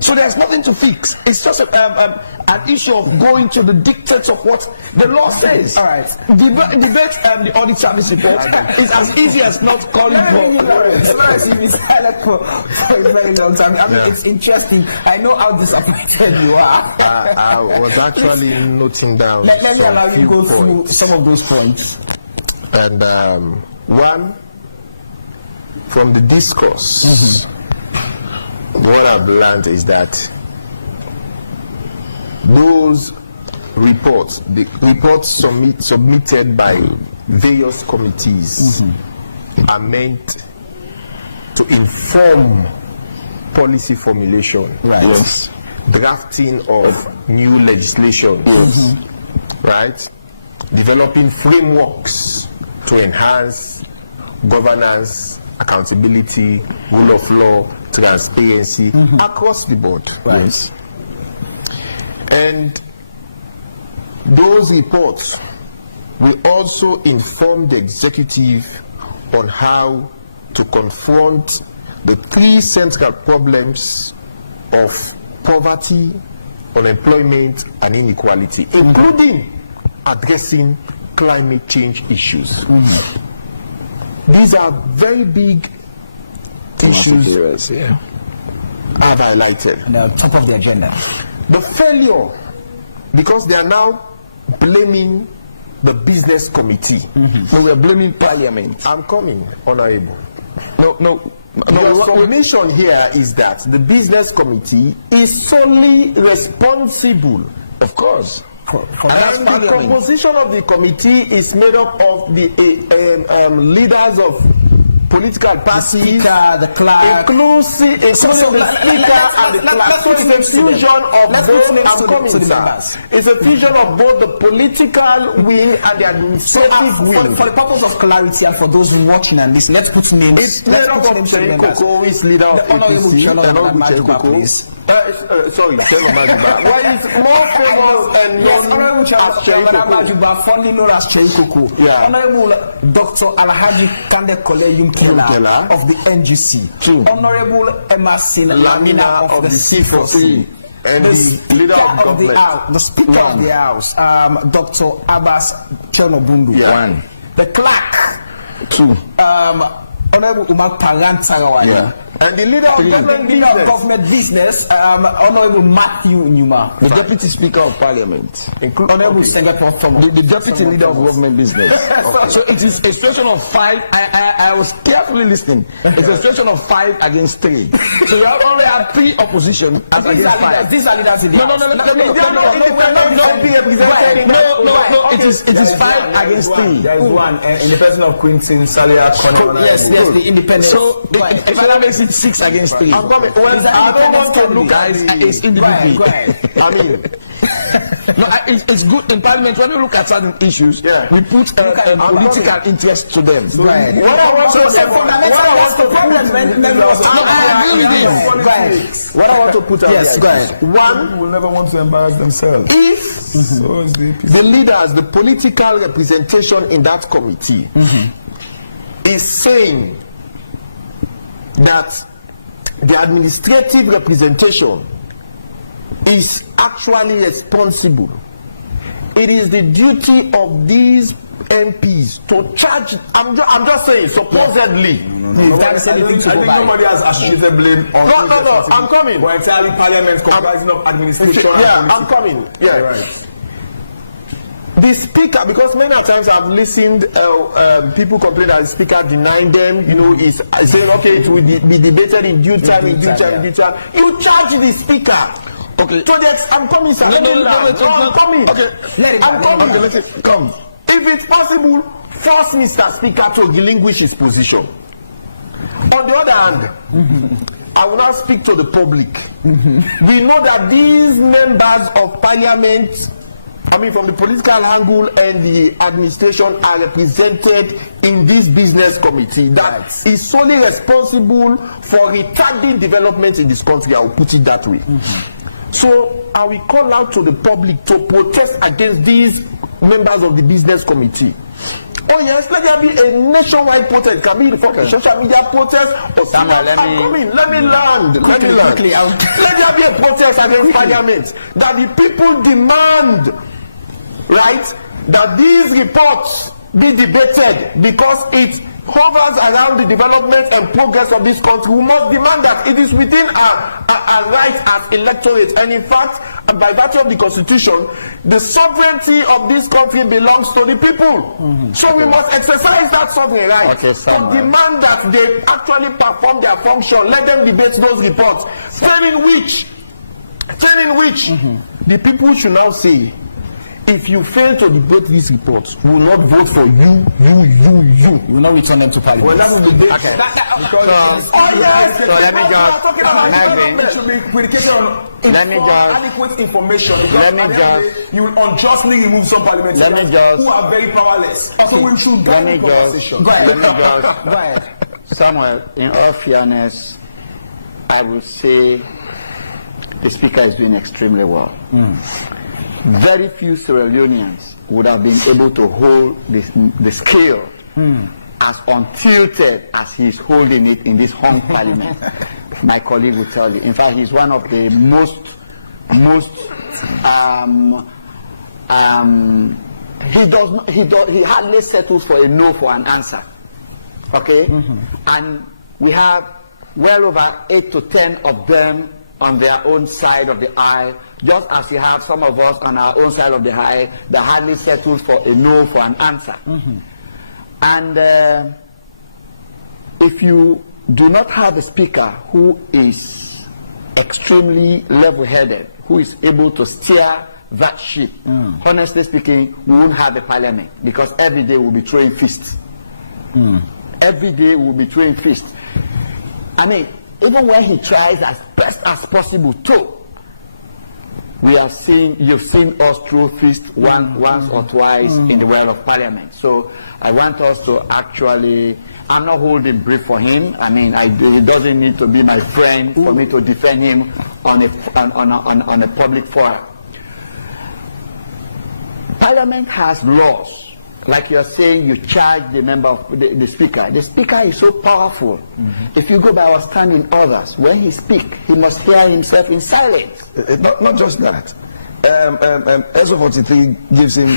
So there's nothing to fix. It's just an issue of going to the dictates of what the law says. All right. Debate the audit service report is as easy as not calling for. You've been silent for a very long time. I mean, it's interesting. I know how disappointed you are. I was actually noting down. Let me some allow you to few go through points. some of those points. And one, from the discourse, what I've learned is that those reports, the reports submitted by various committees, are meant to inform policy formulation, Right. yes, drafting of new legislation, right, developing frameworks to enhance governance, accountability, rule of law, transparency across the board. Right. Yes. And those reports will also inform the executive on how to confront the three central problems of poverty, unemployment, and inequality, including addressing climate change issues. These are very big issues I've highlighted. And they're top of the agenda. The failure, because they are now blaming the business committee. So we are blaming Parliament. I'm coming, Honorable. No. The explanation here is that the business committee is solely responsible, Of course. and the composition of the committee is made up of the leaders of political parties, The clerk. inclusive the speaker and the clerk. So it's a fusion of both. I'm coming, sir. It's a fusion of both the political wing and the administrative wing. For the purpose of clarity and for those watching and listening, let's put names. It's made up of Chei Koko, who is leader of The Honorable APC, Chelo and Honorable Chei Maduba, Koko. please. Sorry, Chelo Maduba. Why is more famous and Yes, known Honorable as Chei Koko? Maduba, fondly known as Chei Koko. Yeah. Honorable Dr. Alhaji Kande Kole Yumkela of the NGC. True. Honorable Emerson Lamina of the C4C. and the leader of government. The Speaker of the House, Dr. Abbas Chernobundu. Yeah. The clerk, Two. Honorable Umar Parantarawani. Yeah. And the leader of government Leader of business. government business, Honorable Matthew Nyuma. The Deputy Speaker of Parliament. Honorable Senator Thomas. The Deputy Leader of Government Business. So it is a situation of 5. I was carefully listening. It's a situation of 5 against 3. So we have only had 3 opposition against 5. These are leaders in the No. It is 5 against 3. There is one in the person of Quintin Salia. Yes, the independent. So it makes it 6 against 3. I'm coming. Well, I don't want to look at It's individual. I mean, No, it's good in Parliament when we look at certain issues. Yeah. We put political interest to them. Right. what I want to What I want to put out Yes, one, will never want to embarrass themselves. if So is the APC. the leaders, the political representation in that committee is saying that the administrative representation is actually responsible, it is the duty of these MPs to charge. I'm just saying, supposedly. I think somebody has associated blame on. No, I'm coming. For entirely parliament comprising of administration. Yeah, I'm coming. Yeah. Right. The speaker, because many times I've listened, people complain that the speaker denying them, is saying, okay, it will be debated in due time, in due time. You charge the speaker. Okay. I'm coming, sir. I'm coming. Okay. I'm coming. Okay, let it come. If it's possible, force Mr. Speaker to relinquish his position. On the other hand, I will now speak to the public. We know that these members of parliament, from the political angle and the administration, are represented in this business committee that is solely responsible for retarding development in this country. I will put it that way. So I will call out to the public to protest against these members of the business committee. Oh yes, let there be a nationwide protest. It can be the social media protest. Let me land. Let there be a protest against parliament that the people demand, right, that these reports be debated because it hovers around the development and progress of this country. We must demand that it is within our rights as electorate, and in fact, by virtue of the constitution, the sovereignty of this country belongs to the people. So we must exercise that sovereign right to demand that they actually perform their function. Let them debate those reports, in which the people should now say, if you fail to debate these reports, we will not vote for you. We will not return them to parliament. Well, that's the debate. Okay. Adequate information. You will unjustly remove some parliamentarians who are very powerless. So we should go into conversation. Samuel, in all fairness, I will say the speaker is doing extremely well. Very few Sierra Leoneans would have been able to hold the scale as untilted as he is holding it in this hung parliament. My colleague will tell you. In fact, he's one of the he hardly settles for a no for an answer. Okay? And we have well over 8 to 10 of them on their own side of the aisle, just as you have some of us on our own side of the aisle that hardly settles for a no for an answer. And if you do not have a speaker who is extremely level-headed, who is able to steer that ship, honestly speaking, we won't have a parliament, because every day we'll be throwing fists. Every day we'll be throwing fists. Even when he tries as best as possible to, you've seen us throw fists once or twice in the world of parliament. So I want us to actually, I'm not holding brief for him. It doesn't need to be my friend for me to defend him on a public forum. Parliament has laws. Like you're saying, you charge the member of the speaker. The speaker is so powerful. If you go by outstanding orders, when he speaks, he must hear himself in silence. Not just that. SO 43 gives him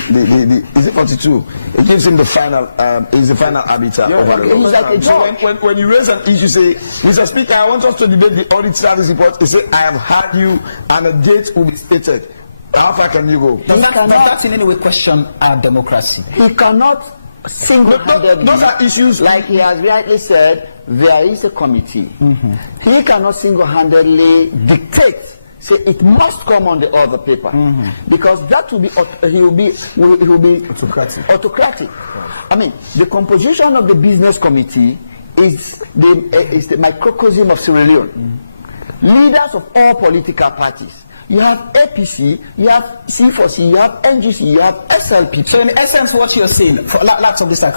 is it 42? It gives him the final is the final arbiter over the when you raise an issue, say, Mr. Speaker, I want us to debate the audit service report. You say, I have heard you, and a date will be stated. How far can you go? Does that in any way question our democracy? He cannot single-handedly. Those are issues. Like he has rightly said, there is a committee. He cannot single-handedly dictate. Say it must come on the other paper, because that will be he will be autocratic. The composition of the business committee is the microcosm of Sierra Leone. Leaders of all political parties. You have APC, you have C4C, you have NGC, you have SLP. So in essence, what you're saying, lots of this we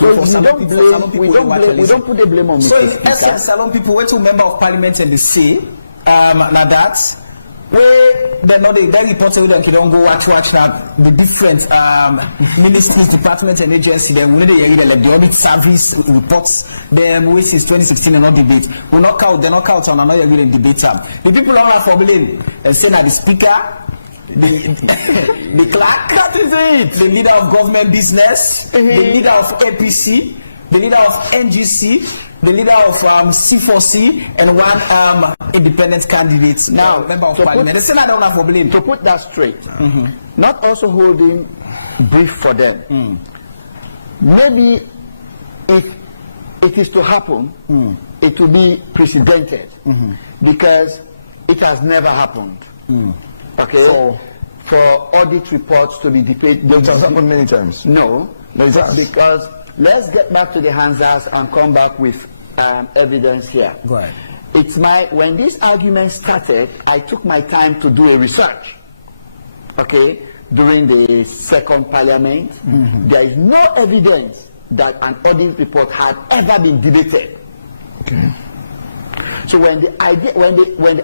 don't put the blame on so in essence, Salon people went to member of parliament and they say, now that where they're not very important, them to don't go watch now the different ministries, departments and agencies. Then we need to like the audit service reports them which is 2016 and not debate. We knock out, they knock out on another real debate. The people are for blame and say that the speaker the clerk, that is it. The leader of government business, the leader of APC, the leader of NGC, the leader of C4C, and one independent candidate. Now, member of parliament. To put that straight, not also holding brief for them. Maybe if it is to happen, it will be precedented because it has never happened. Okay, so for audit reports to be debated, it has happened many times. No, because let's get back to the Hansas and come back with evidence here. Go ahead. It's when this argument started, I took my time to do a research. Okay, during the second parliament, there is no evidence that an audit report had ever been debated. Okay. So when the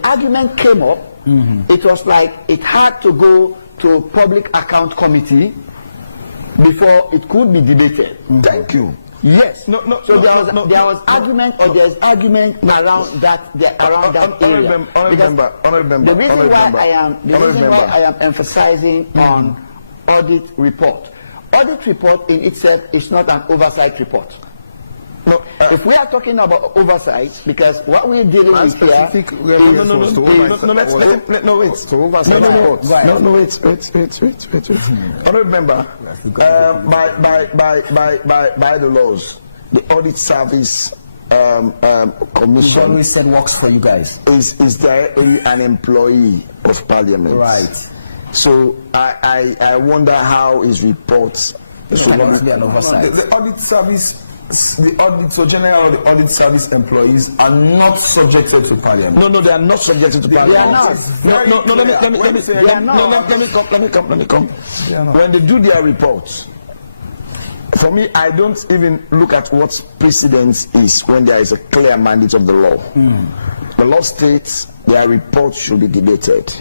argument came up, it was like it had to go to Public Account Committee before it could be debated. Thank you. Yes. So there was argument, or there's argument around that area. The reason why I am emphasizing on audit report. Audit report in itself is not an oversight report. No, if we are talking about oversight, because what we're dealing with here, Honourable member, by the laws, the audit service commission said works for you guys. Is there an employee of parliament? Right. So I wonder how his reports should not be an oversight. The audit service. So generally the audit service employees are not subjected to parliament. No, they are not subjected to parliament. They are not. Let me come. When they do their reports, for me, I don't even look at what precedence is when there is a clear mandate of the law. The law states their reports should be debated.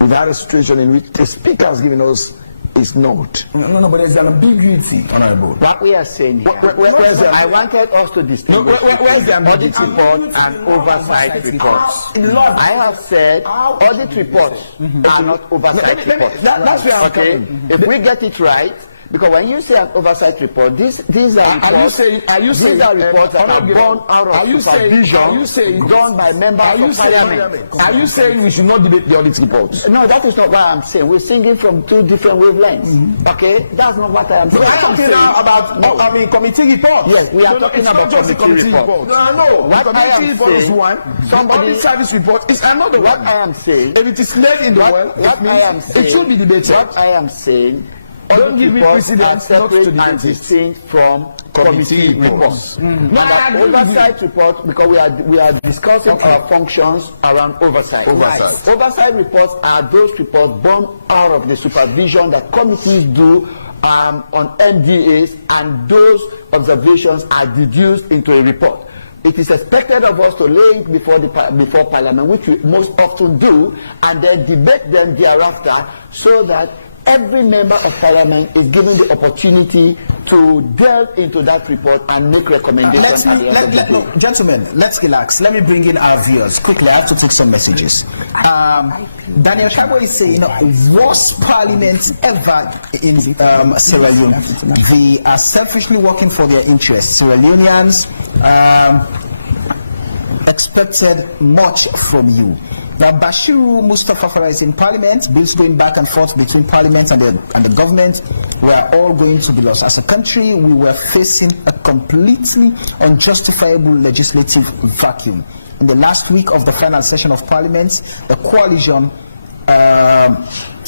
We've had a situation in which the speaker has given us is not. No, but there's an ambiguity, Honorable. What we are saying here, I wanted us to distinguish where's the audit report and oversight reports. I have said audit reports are not oversight reports. That's where I'm coming. If we get it right, because when you say an oversight report, these are reports. These are reports that are born out of supervision done by members of parliament. Are you saying we should not debate the audit reports? No, that is not what I'm saying. We're singing from two different wavelengths. Okay, that's not what I am saying. We're talking now about committee report. Yes, we are talking about committee report. No, what I am report is one. Somebody service report is another. What I am saying, if it is laid in the well, it should be debated. What I am saying. Don't give me precedence not to and distinct from committee reports. Oversight report, because we are discussing our functions around oversight. Oversight reports are those reports born out of the supervision that committees do on MDAs, and those observations are deduced into a report. It is expected of us to lay it before Parliament, which we most often do, and then debate them thereafter, so that every member of Parliament is given the opportunity to delve into that report and make recommendations at the end of the day. Gentlemen, let's relax. Let me bring in our viewers. Quickly, I have to take some messages. Daniel Chabo is saying, worst parliament ever in Sierra Leone. They are selfishly working for their interests. Sierra Leoneans expected much from you. Now, Bashiru Mustafa Farah is in Parliament. Bills going back and forth between Parliament and the government. We are all going to be lost. As a country, we were facing a completely unjustifiable legislative vacuum. In the last week of the final session of Parliament, the coalition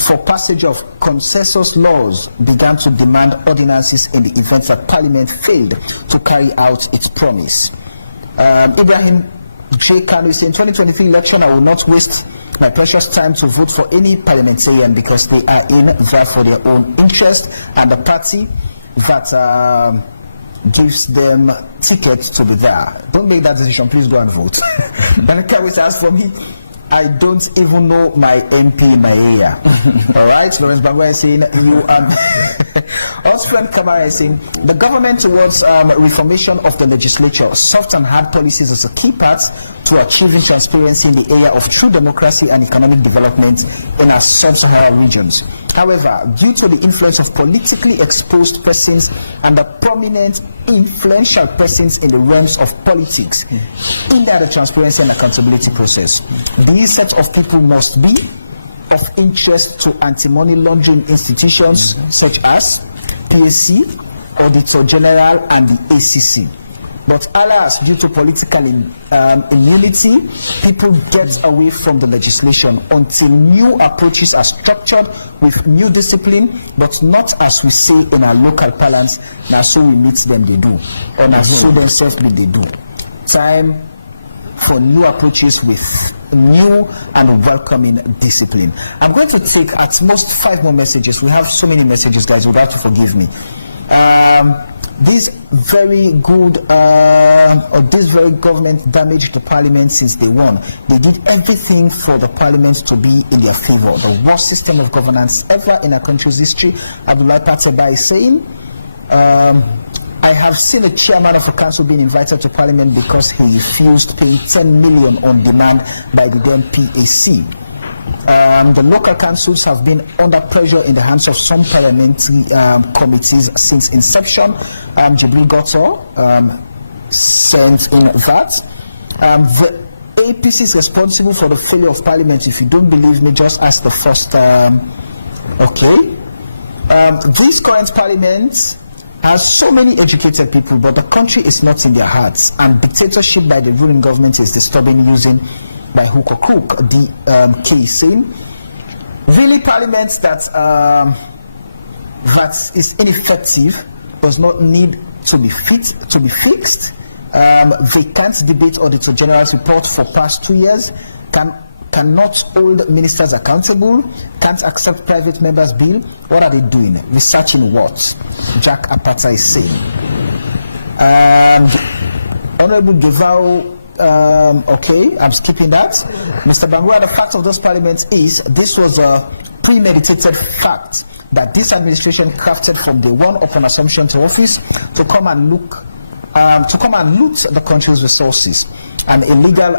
for passage of consensus laws began to demand ordinances in the event that Parliament failed to carry out its promise. Ibrahim J. Kanu is in 2023 election, I will not waste my precious time to vote for any parliamentarian because they are in there for their own interest, and the party that gives them tickets to be there. Don't make that decision, please go and vote. But as for me, I don't even know my MP in my area. All right, Lawrence Bangwa is saying you Austrian Kamara is saying the government towards reformation of the legislature, soft and hard policies as a key part to achieving transparency in the area of true democracy and economic development in our sub-Saharan regions. However, due to the influence of politically exposed persons and the prominent influential persons in the realms of politics, hinder the transparency and accountability process. These sets of people must be of interest to anti-money laundering institutions such as PSC, Auditor General, and the ACC. But alas, due to political immunity, people get away from the legislation until new approaches are structured with new discipline, but not as we say in our local parlance, now so we meet them they do, or now so themselves they do. Time for new approaches with new and welcoming discipline. I'm going to take at most 5 more messages. We have so many messages, guys, you'll have to forgive me. This very good this very government damaged the parliament since day one. They did everything for the parliament to be in their favor. The worst system of governance ever in our country's history. Abdullah Pataba is saying, I have seen a chairman of the council being invited to parliament because he refused paying 10 million on demand by the then PAC. The local councils have been under pressure in the hands of some parliamentary committees since inception. Jibril Goto sent in that. The APC is responsible for the failure of parliament. If you don't believe me, just ask the first. This current parliament has so many educated people, but the country is not in their hearts, and dictatorship by the ruling government is disturbing using by hook or crook. The case saying really parliament that is ineffective does not need to be fixed. They can't debate Auditor General's report for past 2 years, cannot hold ministers accountable, can't accept private members' bill. What are they doing? Researching what? Jack Apata is saying. Honorable Devao, okay, I'm skipping that. Mr. Bangura, the fact of this parliament is this was a premeditated fact that this administration crafted from day one upon assumption to office to come and loot the country's resources. An illegal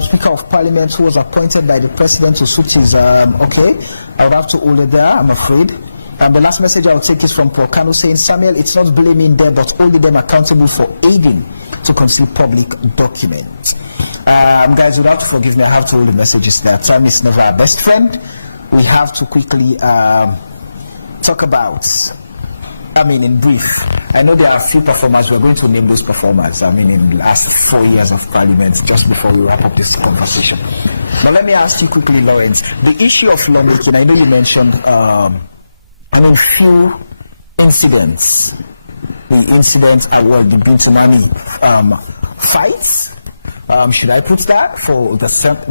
Speaker of Parliament who was appointed by the President to suit his okay, I'll have to hold it there, I'm afraid. And the last message I'll take is from Procano saying, Samuel, it's not blaming them, but holding them accountable for aiding to conceal public documents. Guys, without to forgive me, I have to hold the messages there. Time is never our best friend. We have to quickly talk about, in brief, I know there are a few performers. We're going to name those performers, in the last 4 years of Parliament, just before we wrap up this conversation. But let me ask you quickly, Lawrence, the issue of lawmaking, I know you mentioned, few incidents. The incidents are the Bintunami fights. Should I put that for the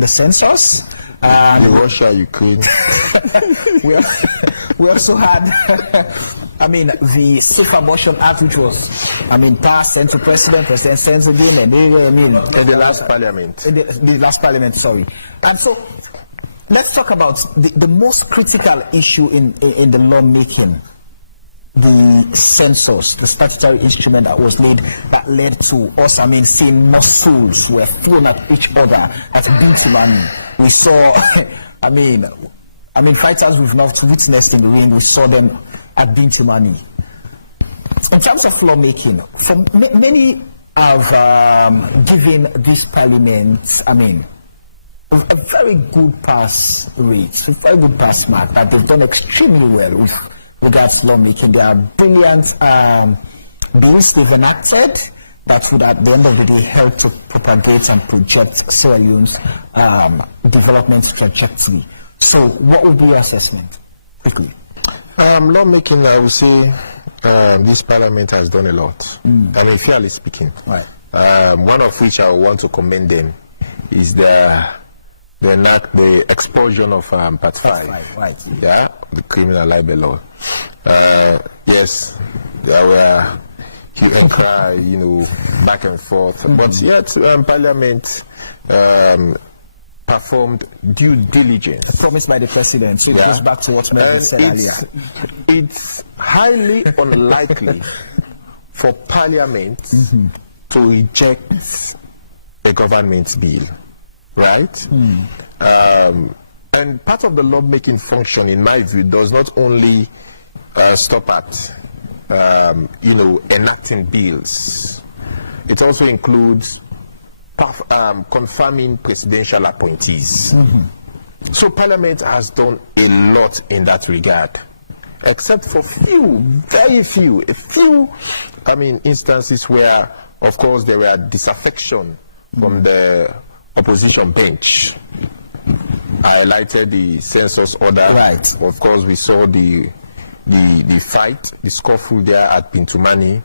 census? Russia, Ukraine. we also had, the Safe Abortion Act, which was, passed, sent to President sends again, and in the last parliament. In the last parliament, sorry. And so, let's talk about the most critical issue in the lawmaking, the census, the statutory instrument that led to us, seeing muscles were thrown at each other at Bintimani. We saw, fighters we've not witnessed in the ring, we saw them at Bintimani. In terms of lawmaking, many have given this parliament, a very good pass rate, a very good pass mark, that they've done extremely well with regards to lawmaking. There are brilliant bills they've enacted that would at the end of the day help to propagate and project Sierra Leone's development trajectory. So what would be your assessment? Quickly. Lawmaking, I would say this parliament has done a lot. And fairly speaking, right. One of which I want to commend them is the expulsion of Part 5, right. Yeah, the criminal libel law. Yes, there were hue and cry, back and forth. But yet, Parliament performed due diligence. Promised by the president. So it goes back to what Melvin said earlier. It's highly unlikely for Parliament to reject a government bill, right? And part of the lawmaking function, in my view, does not only stop at enacting bills. It also includes confirming presidential appointees. So Parliament has done a lot in that regard, except for very few instances where, of course, there were disaffection from the opposition bench. I highlighted the census order. Right. Of course, we saw the fight, the scuffle there at Pintumani,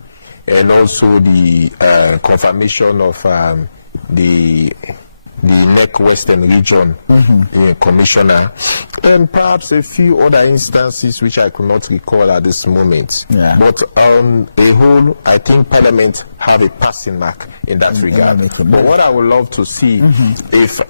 and also the confirmation of the NEC Western Region Commissioner, and perhaps a few other instances which I could not recall at this moment. Yeah. But on a whole, I think Parliament have a passing mark in that regard. But what I would love to see, if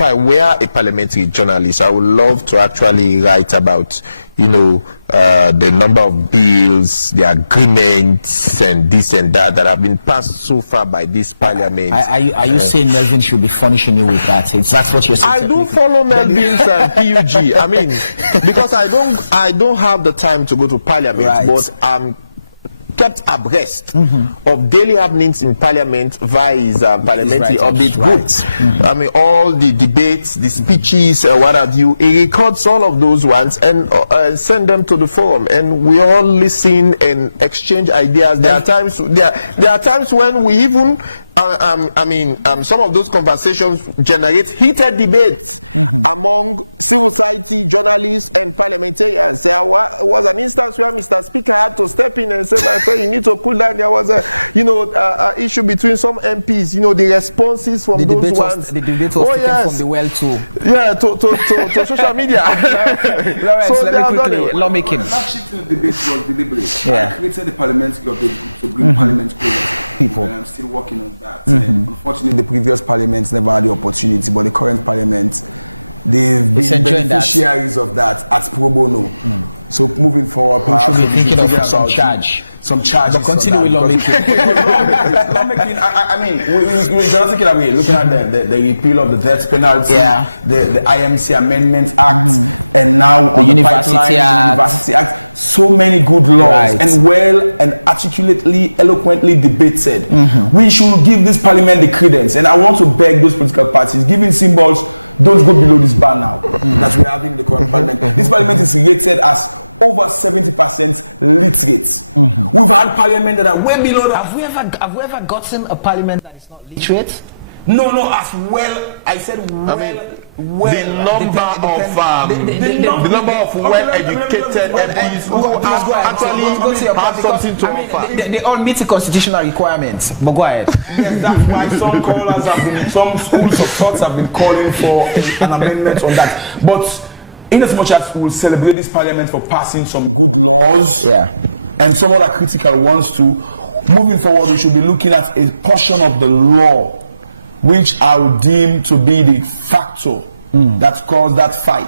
I were a parliamentary journalist, I would love to actually write about the number of bills, the agreements, and this and that have been passed so far by this Parliament. Are you saying Melvin should be furnishing you with that? That's what you're saying. I do follow Melvin's and PUG. I mean, because I don't have the time to go to Parliament, but I'm kept abreast of daily happenings in Parliament via his parliamentary update groups. I mean, all the debates, the speeches, what have you. He records all of those ones and send them to the forum, and we all listen and exchange ideas. There are times when we even, some of those conversations generate heated debate. The previous parliament never had the opportunity, but the current parliament, the beneficiaries of that as global. So moving forward now, you're thinking of some charge. But continue with lawmaking. we're just looking at the repeal of the death penalty, the IMC amendment. And parliament that are way below that. Have we ever gotten a parliament that is not literate? No, as well. I said well. The number of well-educated MPs who actually have something to offer. They all meet the constitutional requirements. But go ahead. Yes, that's why some schools of thoughts have been calling for an amendment on that. But in as much as we'll celebrate this parliament for passing some good laws, and some other critical ones too, moving forward we should be looking at a portion of the law which I would deem to be the factor that caused that fight.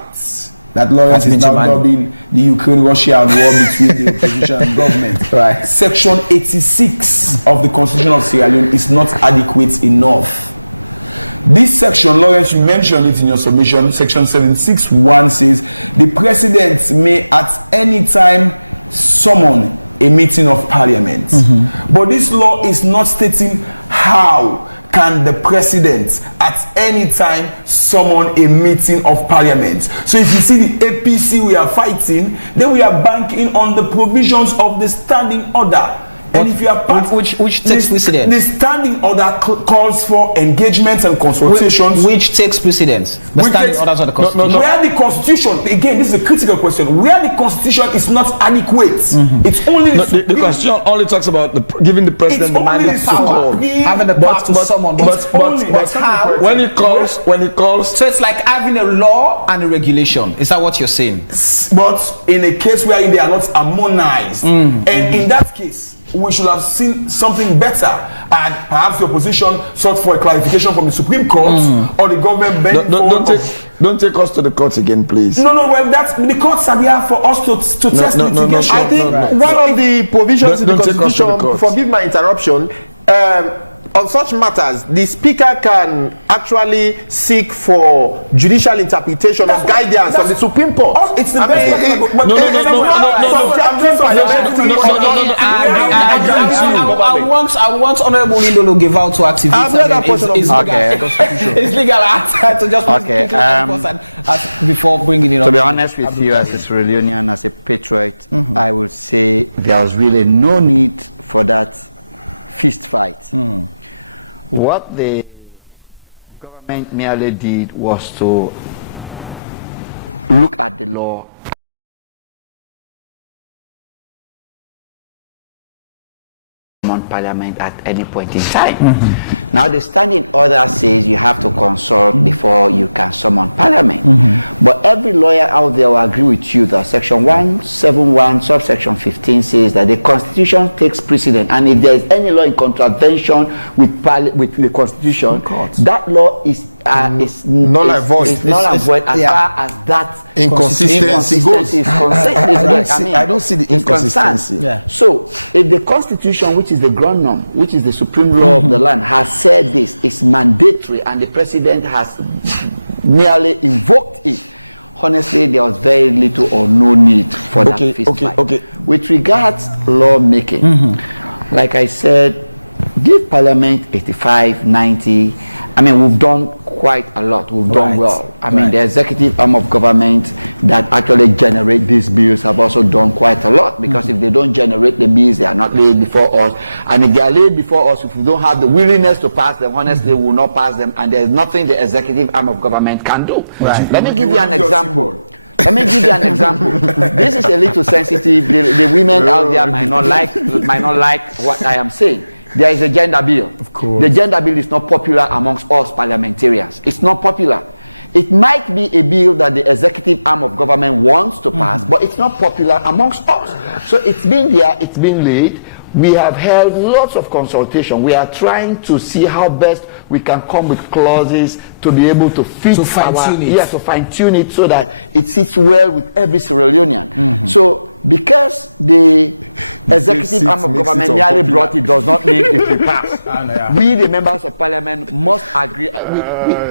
You mentioned it in your submission, section 76. honest with you, as a trade union, there's really no need. What the government merely did was to look at law on parliament at any point in time. Now this Constitution, which is the ground norm, which is the supreme law, and the president has laid before us, and if they are laid before us, if we don't have the willingness to pass them, honestly, we will not pass them, and there is nothing the executive arm of government can do. Right. Let me give you an it's not popular amongst us. So it's been there, it's been laid. We have held lots of consultation. We are trying to see how best we can come with clauses to be able to fit to fine-tune it. Yes, to fine-tune it so that it fits well with every. We remember.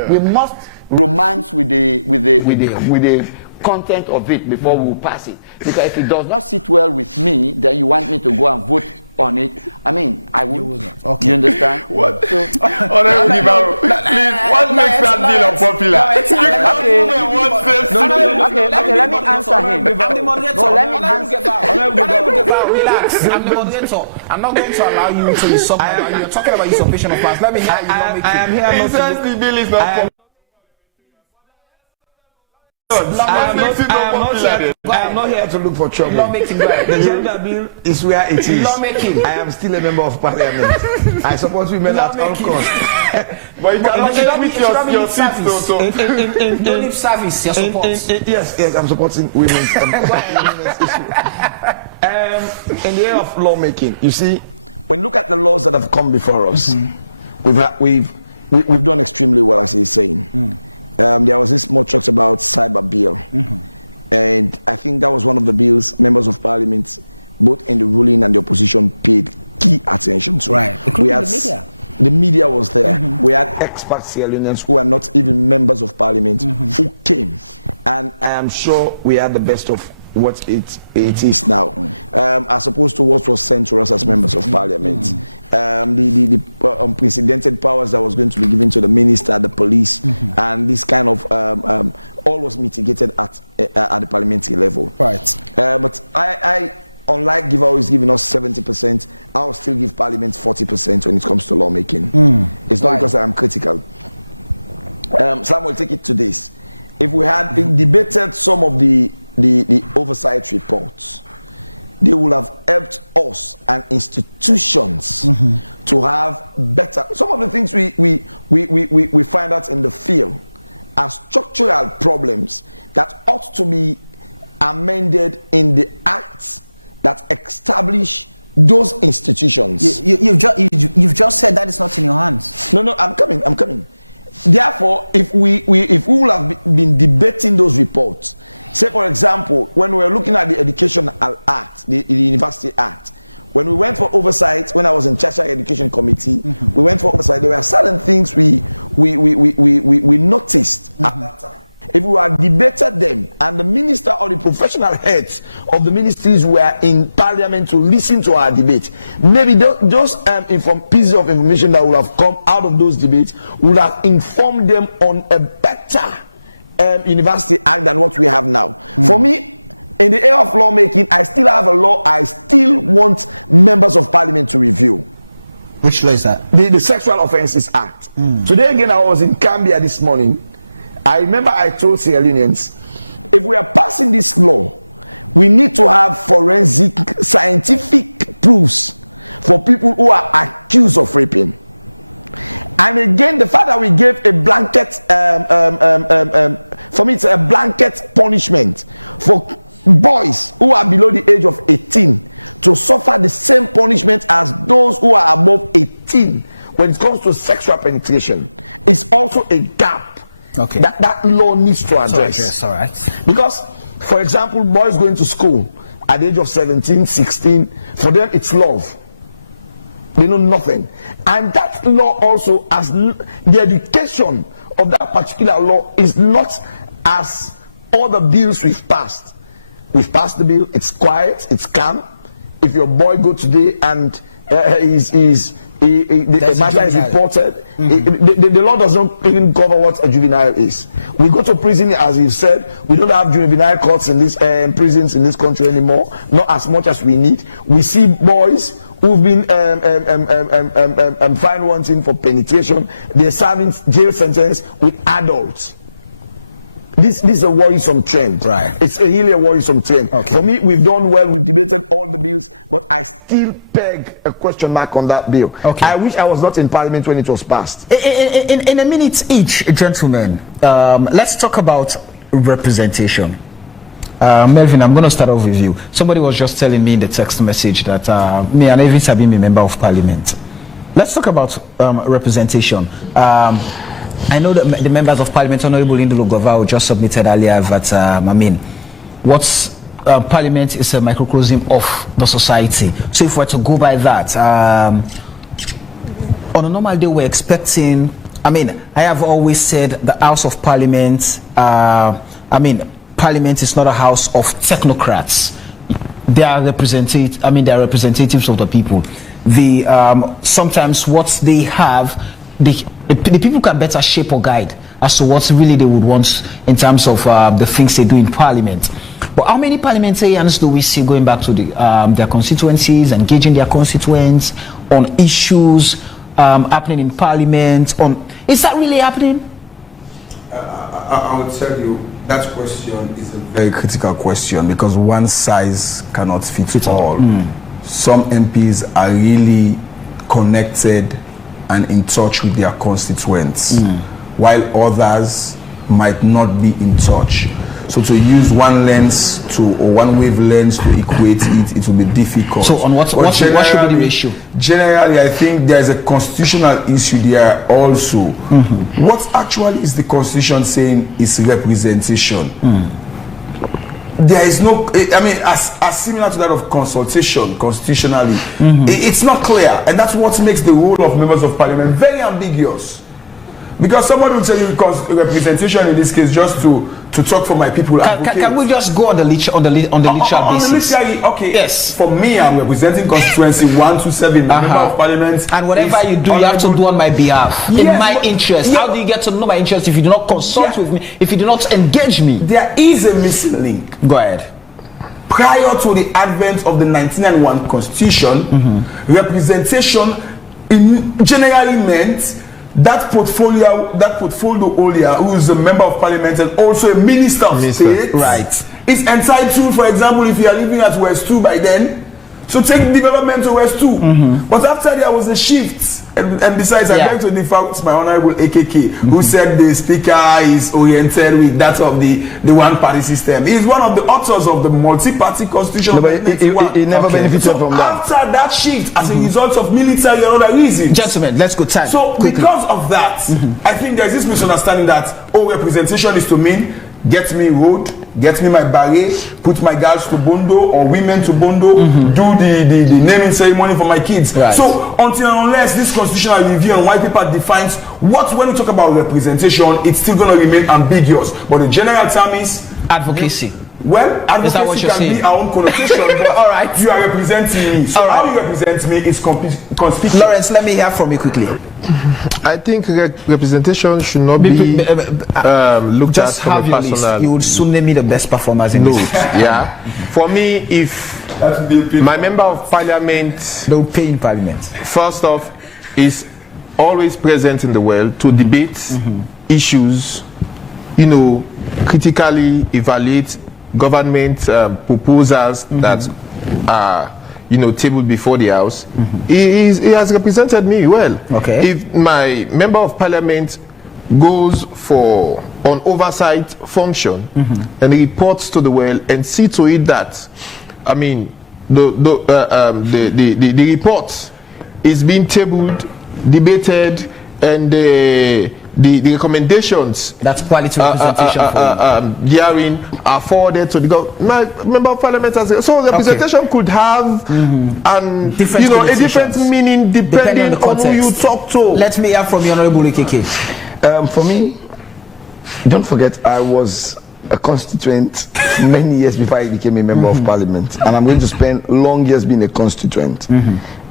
We must with the content of it before we pass it, because if it does not, But relax. I'm the moderator. I'm not going to allow you to usurp. You're talking about usurpation of powers. Let me hear you. I am here not to. The bill is not. I am not here to look for trouble. Lawmaking, right? The gender bill is where it is. Lawmaking. I am still a member of parliament. I support women at all costs. But you cannot with your seat. So in leave service, your support. Yes, I'm supporting women's issue. In the area of lawmaking, you see, look at the laws that have come before us. We've done extremely well as a film. There was this much talk about cyber bill, and I think that was one of the bills members of parliament, both in the ruling and the opposition, proved. Yes, the media was there. We are expert Sierra Leoneans who are not even members of parliament. I am sure we are the best of what it is now. I'm supposed to work for sponsors as members of parliament. The unprecedented powers that were going to be given to the minister, the police, and this kind of all of integrated at the parliamentary level. Unlike the power is given us 70%, I'll still give parliament 40% when it comes to lawmaking. Because I'm critical. How will take it to this? If we had debated some of the oversight report, we would have helped us as institutions to have better. Some of the things we find out in the field are structural problems that actually amended in the act that establish those institutions. No, I'm coming. Therefore, if we will have been debating those reports, so for example, when we were looking at the Education Act, the University Act, when we went for oversight, when I was in Texas Education Committee, we went for oversight, there were certain things we noticed. People have debated them, and the minister or the professional heads of the ministries were in parliament to listen to our debate. Maybe those pieces of information that would have come out of those debates would have informed them on a better university. Which law is that? The Sexual Offences Act. Today again, I was in Cambia this morning. I remember I told Sierra Leoneans, when it comes to sexual penetration, so a gap that law needs to address. Yes, all right. Because, for example, boys going to school at the age of 17, 16, for them it's love. They know nothing. And that law also, as the education of that particular law is not as all the bills we've passed. We've passed the bill, it's quiet, it's calm. If your boy go today and the matter is reported, the law does not even cover what a juvenile is. We go to prison, as you said, we don't have juvenile courts in this prisons in this country anymore, not as much as we need. We see boys who've been fined wanting for penetration, they're serving jail sentence with adults. This is a worrisome trend. Right. It's really a worrisome trend. Okay. For me, we've done well. Still peg a question mark on that bill. Okay. I wish I was not in Parliament when it was passed. In a minute each, gentlemen, let's talk about representation. Melvin, I'm going to start off with you. Somebody was just telling me in the text message that me and Evans have been a member of Parliament. Let's talk about representation. I know that the members of Parliament, Honorable Indulu Govao, just submitted earlier that, what's Parliament is a microcosm of the society. So if we're to go by that, on a normal day, we're expecting, I have always said the House of Parliament, Parliament is not a house of technocrats. They are representatives of the people. Sometimes what they have, the people can better shape or guide as to what really they would want in terms of the things they do in Parliament. But how many parliamentarians do we see going back to their constituencies, engaging their constituents on issues happening in Parliament? Is that really happening? I would tell you that question is a very critical question because one size cannot fit all. Some MPs are really connected and in touch with their constituents, while others might not be in touch. So to use one lens or one wavelength to equate it will be difficult. So on what should be the ratio? Generally, I think there's a constitutional issue there also. What actually is the Constitution saying is representation? There is no, as similar to that of consultation constitutionally, it's not clear, and that's what makes the role of members of Parliament very ambiguous. Because somebody will tell you representation in this case just to talk for my people. Can we just go on the literal basis? Okay. Yes. For me, I'm representing constituency 127, member of Parliament. And whatever you do, you have to do on my behalf, in my interest. How do you get to know my interest if you do not consult with me, if you do not engage me? There is a missing link. Go ahead. Prior to the advent of the 1991 Constitution, representation generally meant that portfolio holder, who is a member of Parliament and also a minister of state, is entitled, for example, if you are living at West 2 by then, so take development to West 2. But after there was a shift, and besides, I beg to differ with my Honorable AKK, who said the speaker is oriented with that of the one-party system. He is one of the authors of the multi-party constitution. No, but he never benefited from that. After that shift, as a result of military and other reasons. Gentlemen, let's go time. So quickly. Because of that, I think there's this misunderstanding that, representation is to mean get me road, get me my barrier, put my girls to Bondo or women to Bondo, do the naming ceremony for my kids. So until and unless this constitutional review on white paper defines what, when we talk about representation, it's still going to remain ambiguous. But the general term is advocacy. Well, advocacy can be our own connotation, but all right, you are representing me. So how you represent me is conspicuous. Lawrence, let me hear from you quickly. I think representation should not be looked just at from a personal. You would soon name me the best performers in this. Yeah. For me, if My member of parliament, They will pay in parliament. first off, is always present in the world to debate issues, critically evaluate government proposals that are, tabled before the House. He has represented me well. Okay. If my member of parliament goes for an oversight function and reports to the world and see to it that, the report is being tabled, debated, and the recommendations That's quality representation for you. therein are forwarded to the government. My member of parliament has so representation could have a different meaning depending on who you talk to. Let me hear from the Honorable Ikeke. For me, don't forget, I was a constituent many years before I became a member of parliament, and I'm going to spend long years being a constituent.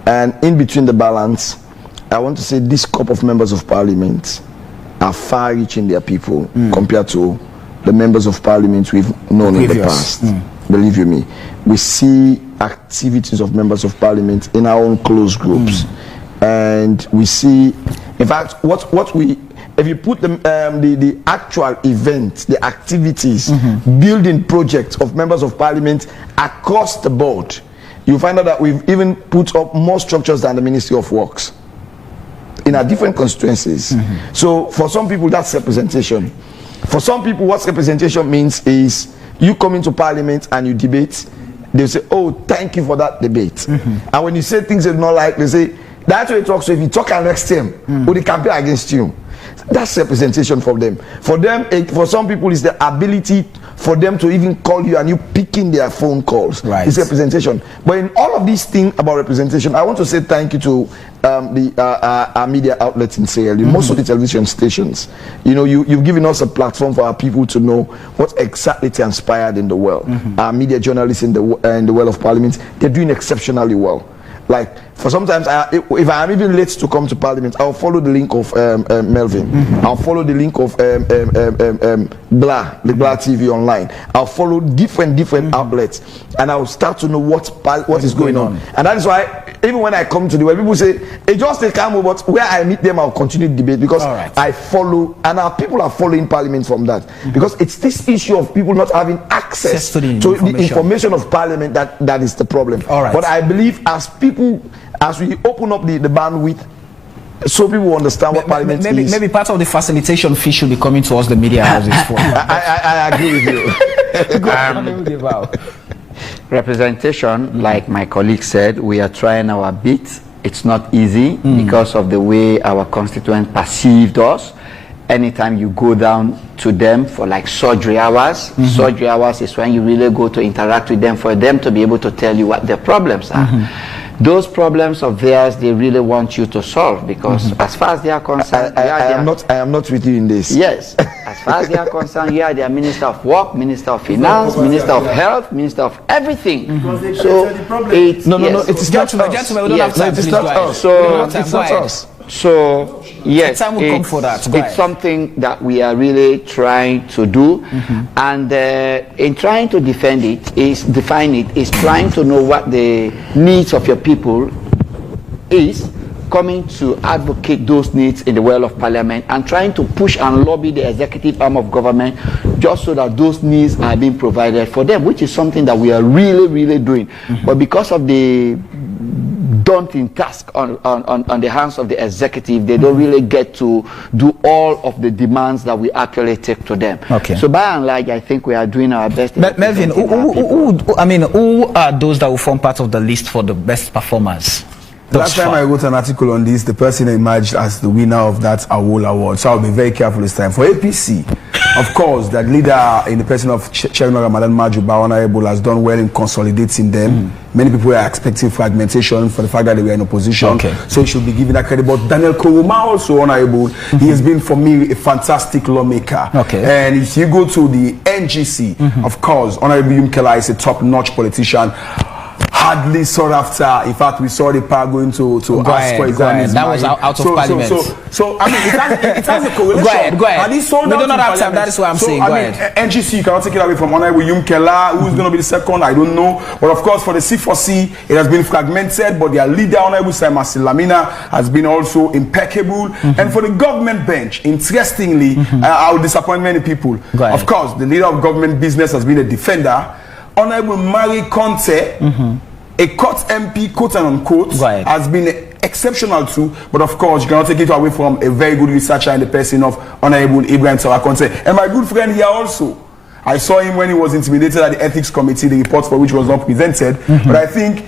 And in between the balance, I want to say this crop of members of parliament are far-reaching their people compared to the members of parliament we've known in the past. Believe you me, we see activities of members of parliament in our own close groups, and we see, in fact, if you put the actual events, the activities, building projects of members of parliament across the board, you find out that we've even put up more structures than the Ministry of Works in our different constituencies. So for some people, that's representation. For some people, what representation means is you come into parliament and you debate, they'll say, oh, thank you for that debate. And when you say things they don't like, they say, that's what it talks. So if you talk next time, or they campaign against you. That's representation for them. For some people, it's the ability for them to even call you and you picking their phone calls. Right. It's representation. But in all of these things about representation, I want to say thank you to our media outlets in Sierra Leone, most of the television stations. You've given us a platform for our people to know what exactly transpired in the world. Our media journalists in the world of parliament, they're doing exceptionally well. Like, for sometimes, if I am even late to come to parliament, I'll follow the link of Melvin. I'll follow the link of Blah TV online. I'll follow different outlets, and I'll start to know what is going on. And that is why, even when I come to the world, people say, hey, just a camel, but where I meet them, I'll continue the debate because I follow, and our people are following parliament from that. Because it's this issue of people not having access to the information of parliament that is the problem. But I believe as we open up the bandwidth, so people understand what parliament is. Maybe part of the facilitation fee should be coming to us, the media houses. I agree with you. Representation, like my colleague said, we are trying our bit. It's not easy because of the way our constituents perceived us. Anytime you go down to them for like surgery hours, surgery hours is when you really go to interact with them for them to be able to tell you what their problems are. Those problems of theirs, they really want you to solve because as far as they are concerned, I am not with you in this. Yes, as far as they are concerned, you are their Minister of Work, Minister of Finance, Minister of Health, Minister of everything. So it is not us. Gentlemen, we don't have time. It's not us. It's not us. So yes, it's something that we are really trying to do, and in trying to define it is trying to know what the needs of your people is, coming to advocate those needs in the world of parliament, and trying to push and lobby the executive arm of government just so that those needs are being provided for them, which is something that we are really doing. But because of the daunting task on the hands of the executive, they don't really get to do all of the demands that we actually take to them. So by and large, I think we are doing our best. Melvin, who are those that will form part of the list for the best performers? Last time I wrote an article on this, the person emerged as the winner of that AWOL award. So I'll be very careful this time. For APC, of course, that leader in the person of Chairman Ramadan Majuba, Honorable, has done well in consolidating them. Many people are expecting fragmentation for the fact that they were in opposition. So he should be given that credit. But Daniel Koroma, also Honorable, he has been, for me, a fantastic lawmaker. And if you go to the NGC, of course, Honorable Yumkela is a top-notch politician. hardly sought after. In fact, we saw the power going to ask for Exani's that was out of parliament. So I mean, it has a correlation. Go ahead. And he sold we out do not in have time. parliament. That is what I'm saying. I mean, NGC, you cannot take it away from Honorable Yum Kela, who's going to be the second, I don't know. But of course, for the C4C, it has been fragmented, but their leader, Honorable Simon Silamina, has been also impeccable. And for the government bench, interestingly, I will disappoint many people. Of course, the leader of government business has been a defender. Honorable Marie Conte, a court MP, quote and unquote, has been exceptional too. But of course, you cannot take it away from a very good researcher in the person of Honorable Ibrahim Tawa Conte. And my good friend here also, I saw him when he was intimidated at the ethics committee, the report for which was not presented. But I think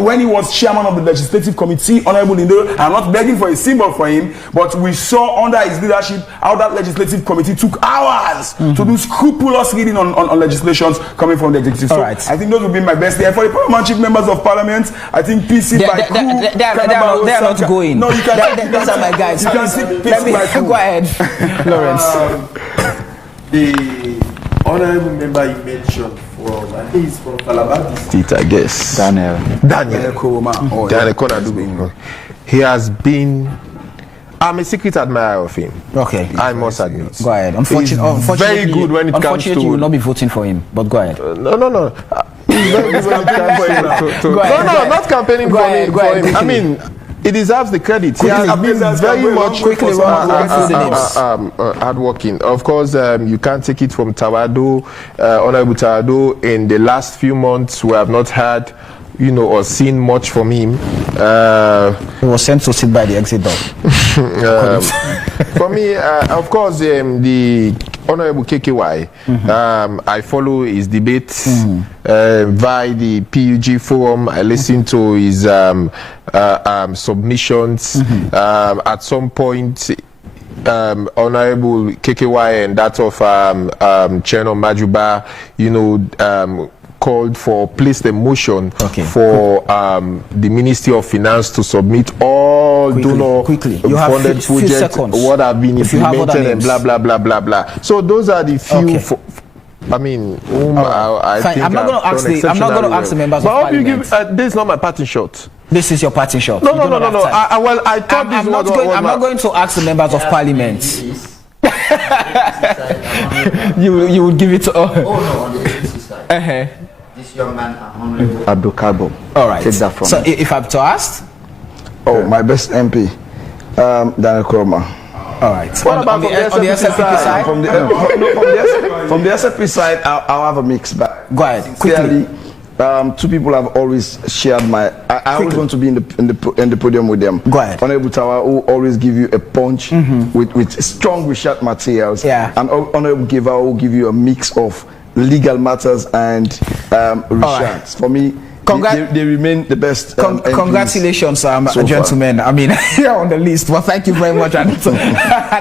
when he was chairman of the legislative committee, Honorable Lindo, I'm not begging for a symbol for him, but we saw under his leadership how that legislative committee took hours to do scrupulous reading on legislations coming from the executive. So I think those would be my best. And for the Paramount Chief members of Parliament, I think PC by Crew, they are not going. No, you can. Those are my guys. You can see PC by Crew. Go ahead, Lawrence. The honorable member you mentioned from, I think he's from Calabar District, I guess. Daniel Konadu. He has been. I'm a secret admirer of him. Okay. I must admit. Go ahead. Unfortunately, very good when it comes to. Unfortunately, you will not be voting for him. But go ahead. No. He's very good when it comes to. No, not campaigning for him. I mean, he deserves the credit. He has been very much hardworking. Of course, you can't take it from Tawado, Honorable Tawado. In the last few months, we have not had, or seen much from him. He was sent to sit by the exit door. For me, of course, the Honorable KKY, I follow his debates via the PUG forum. I listen to his submissions. At some point, Honorable KKY and that of Cheno Majuba, placed a motion for the Ministry of Finance to submit all donor-funded projects, what have been implemented, and blah, blah, blah, blah, blah. So those are the few... I mean, I think I'm not going to ask the members of Parliament. This is not my party shot. This is your party shot. No. I thought I'm not going to ask the members of Parliament. You would give it to... Oh no, on the APC side. This young man, Honorable Abdul Kabo. All right. Take that from so me. if I'm to ask... my best MP, Daniel Koroma. All right. What about on the SLPP side? From the SLP side, I'll have a mix. But go ahead, quickly. Two people have always shared my... I always want to be in the podium with them. Go ahead. Honorable Tawa, who always give you a punch with strong research materials. Yeah. And Honorable Giver, who give you a mix of legal matters and research. Right. For me, they remain the best. Congratulations, gentlemen. Far. I mean, you're on the list. Well, thank you very much. And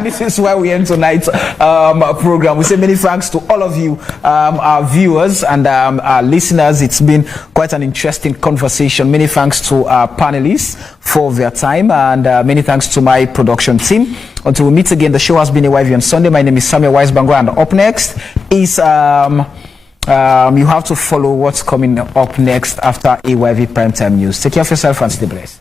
this is where we end tonight's program. We say many thanks to all of you, our viewers and our listeners. It's been quite an interesting conversation. Many thanks to our panelists for their time, and many thanks to my production team. Until we meet again, the show has been AYV on Sunday. My name is Samuel Weisbango, and up next is... you have to follow what's coming up next after AYV Primetime News. Take care of yourself and stay blessed.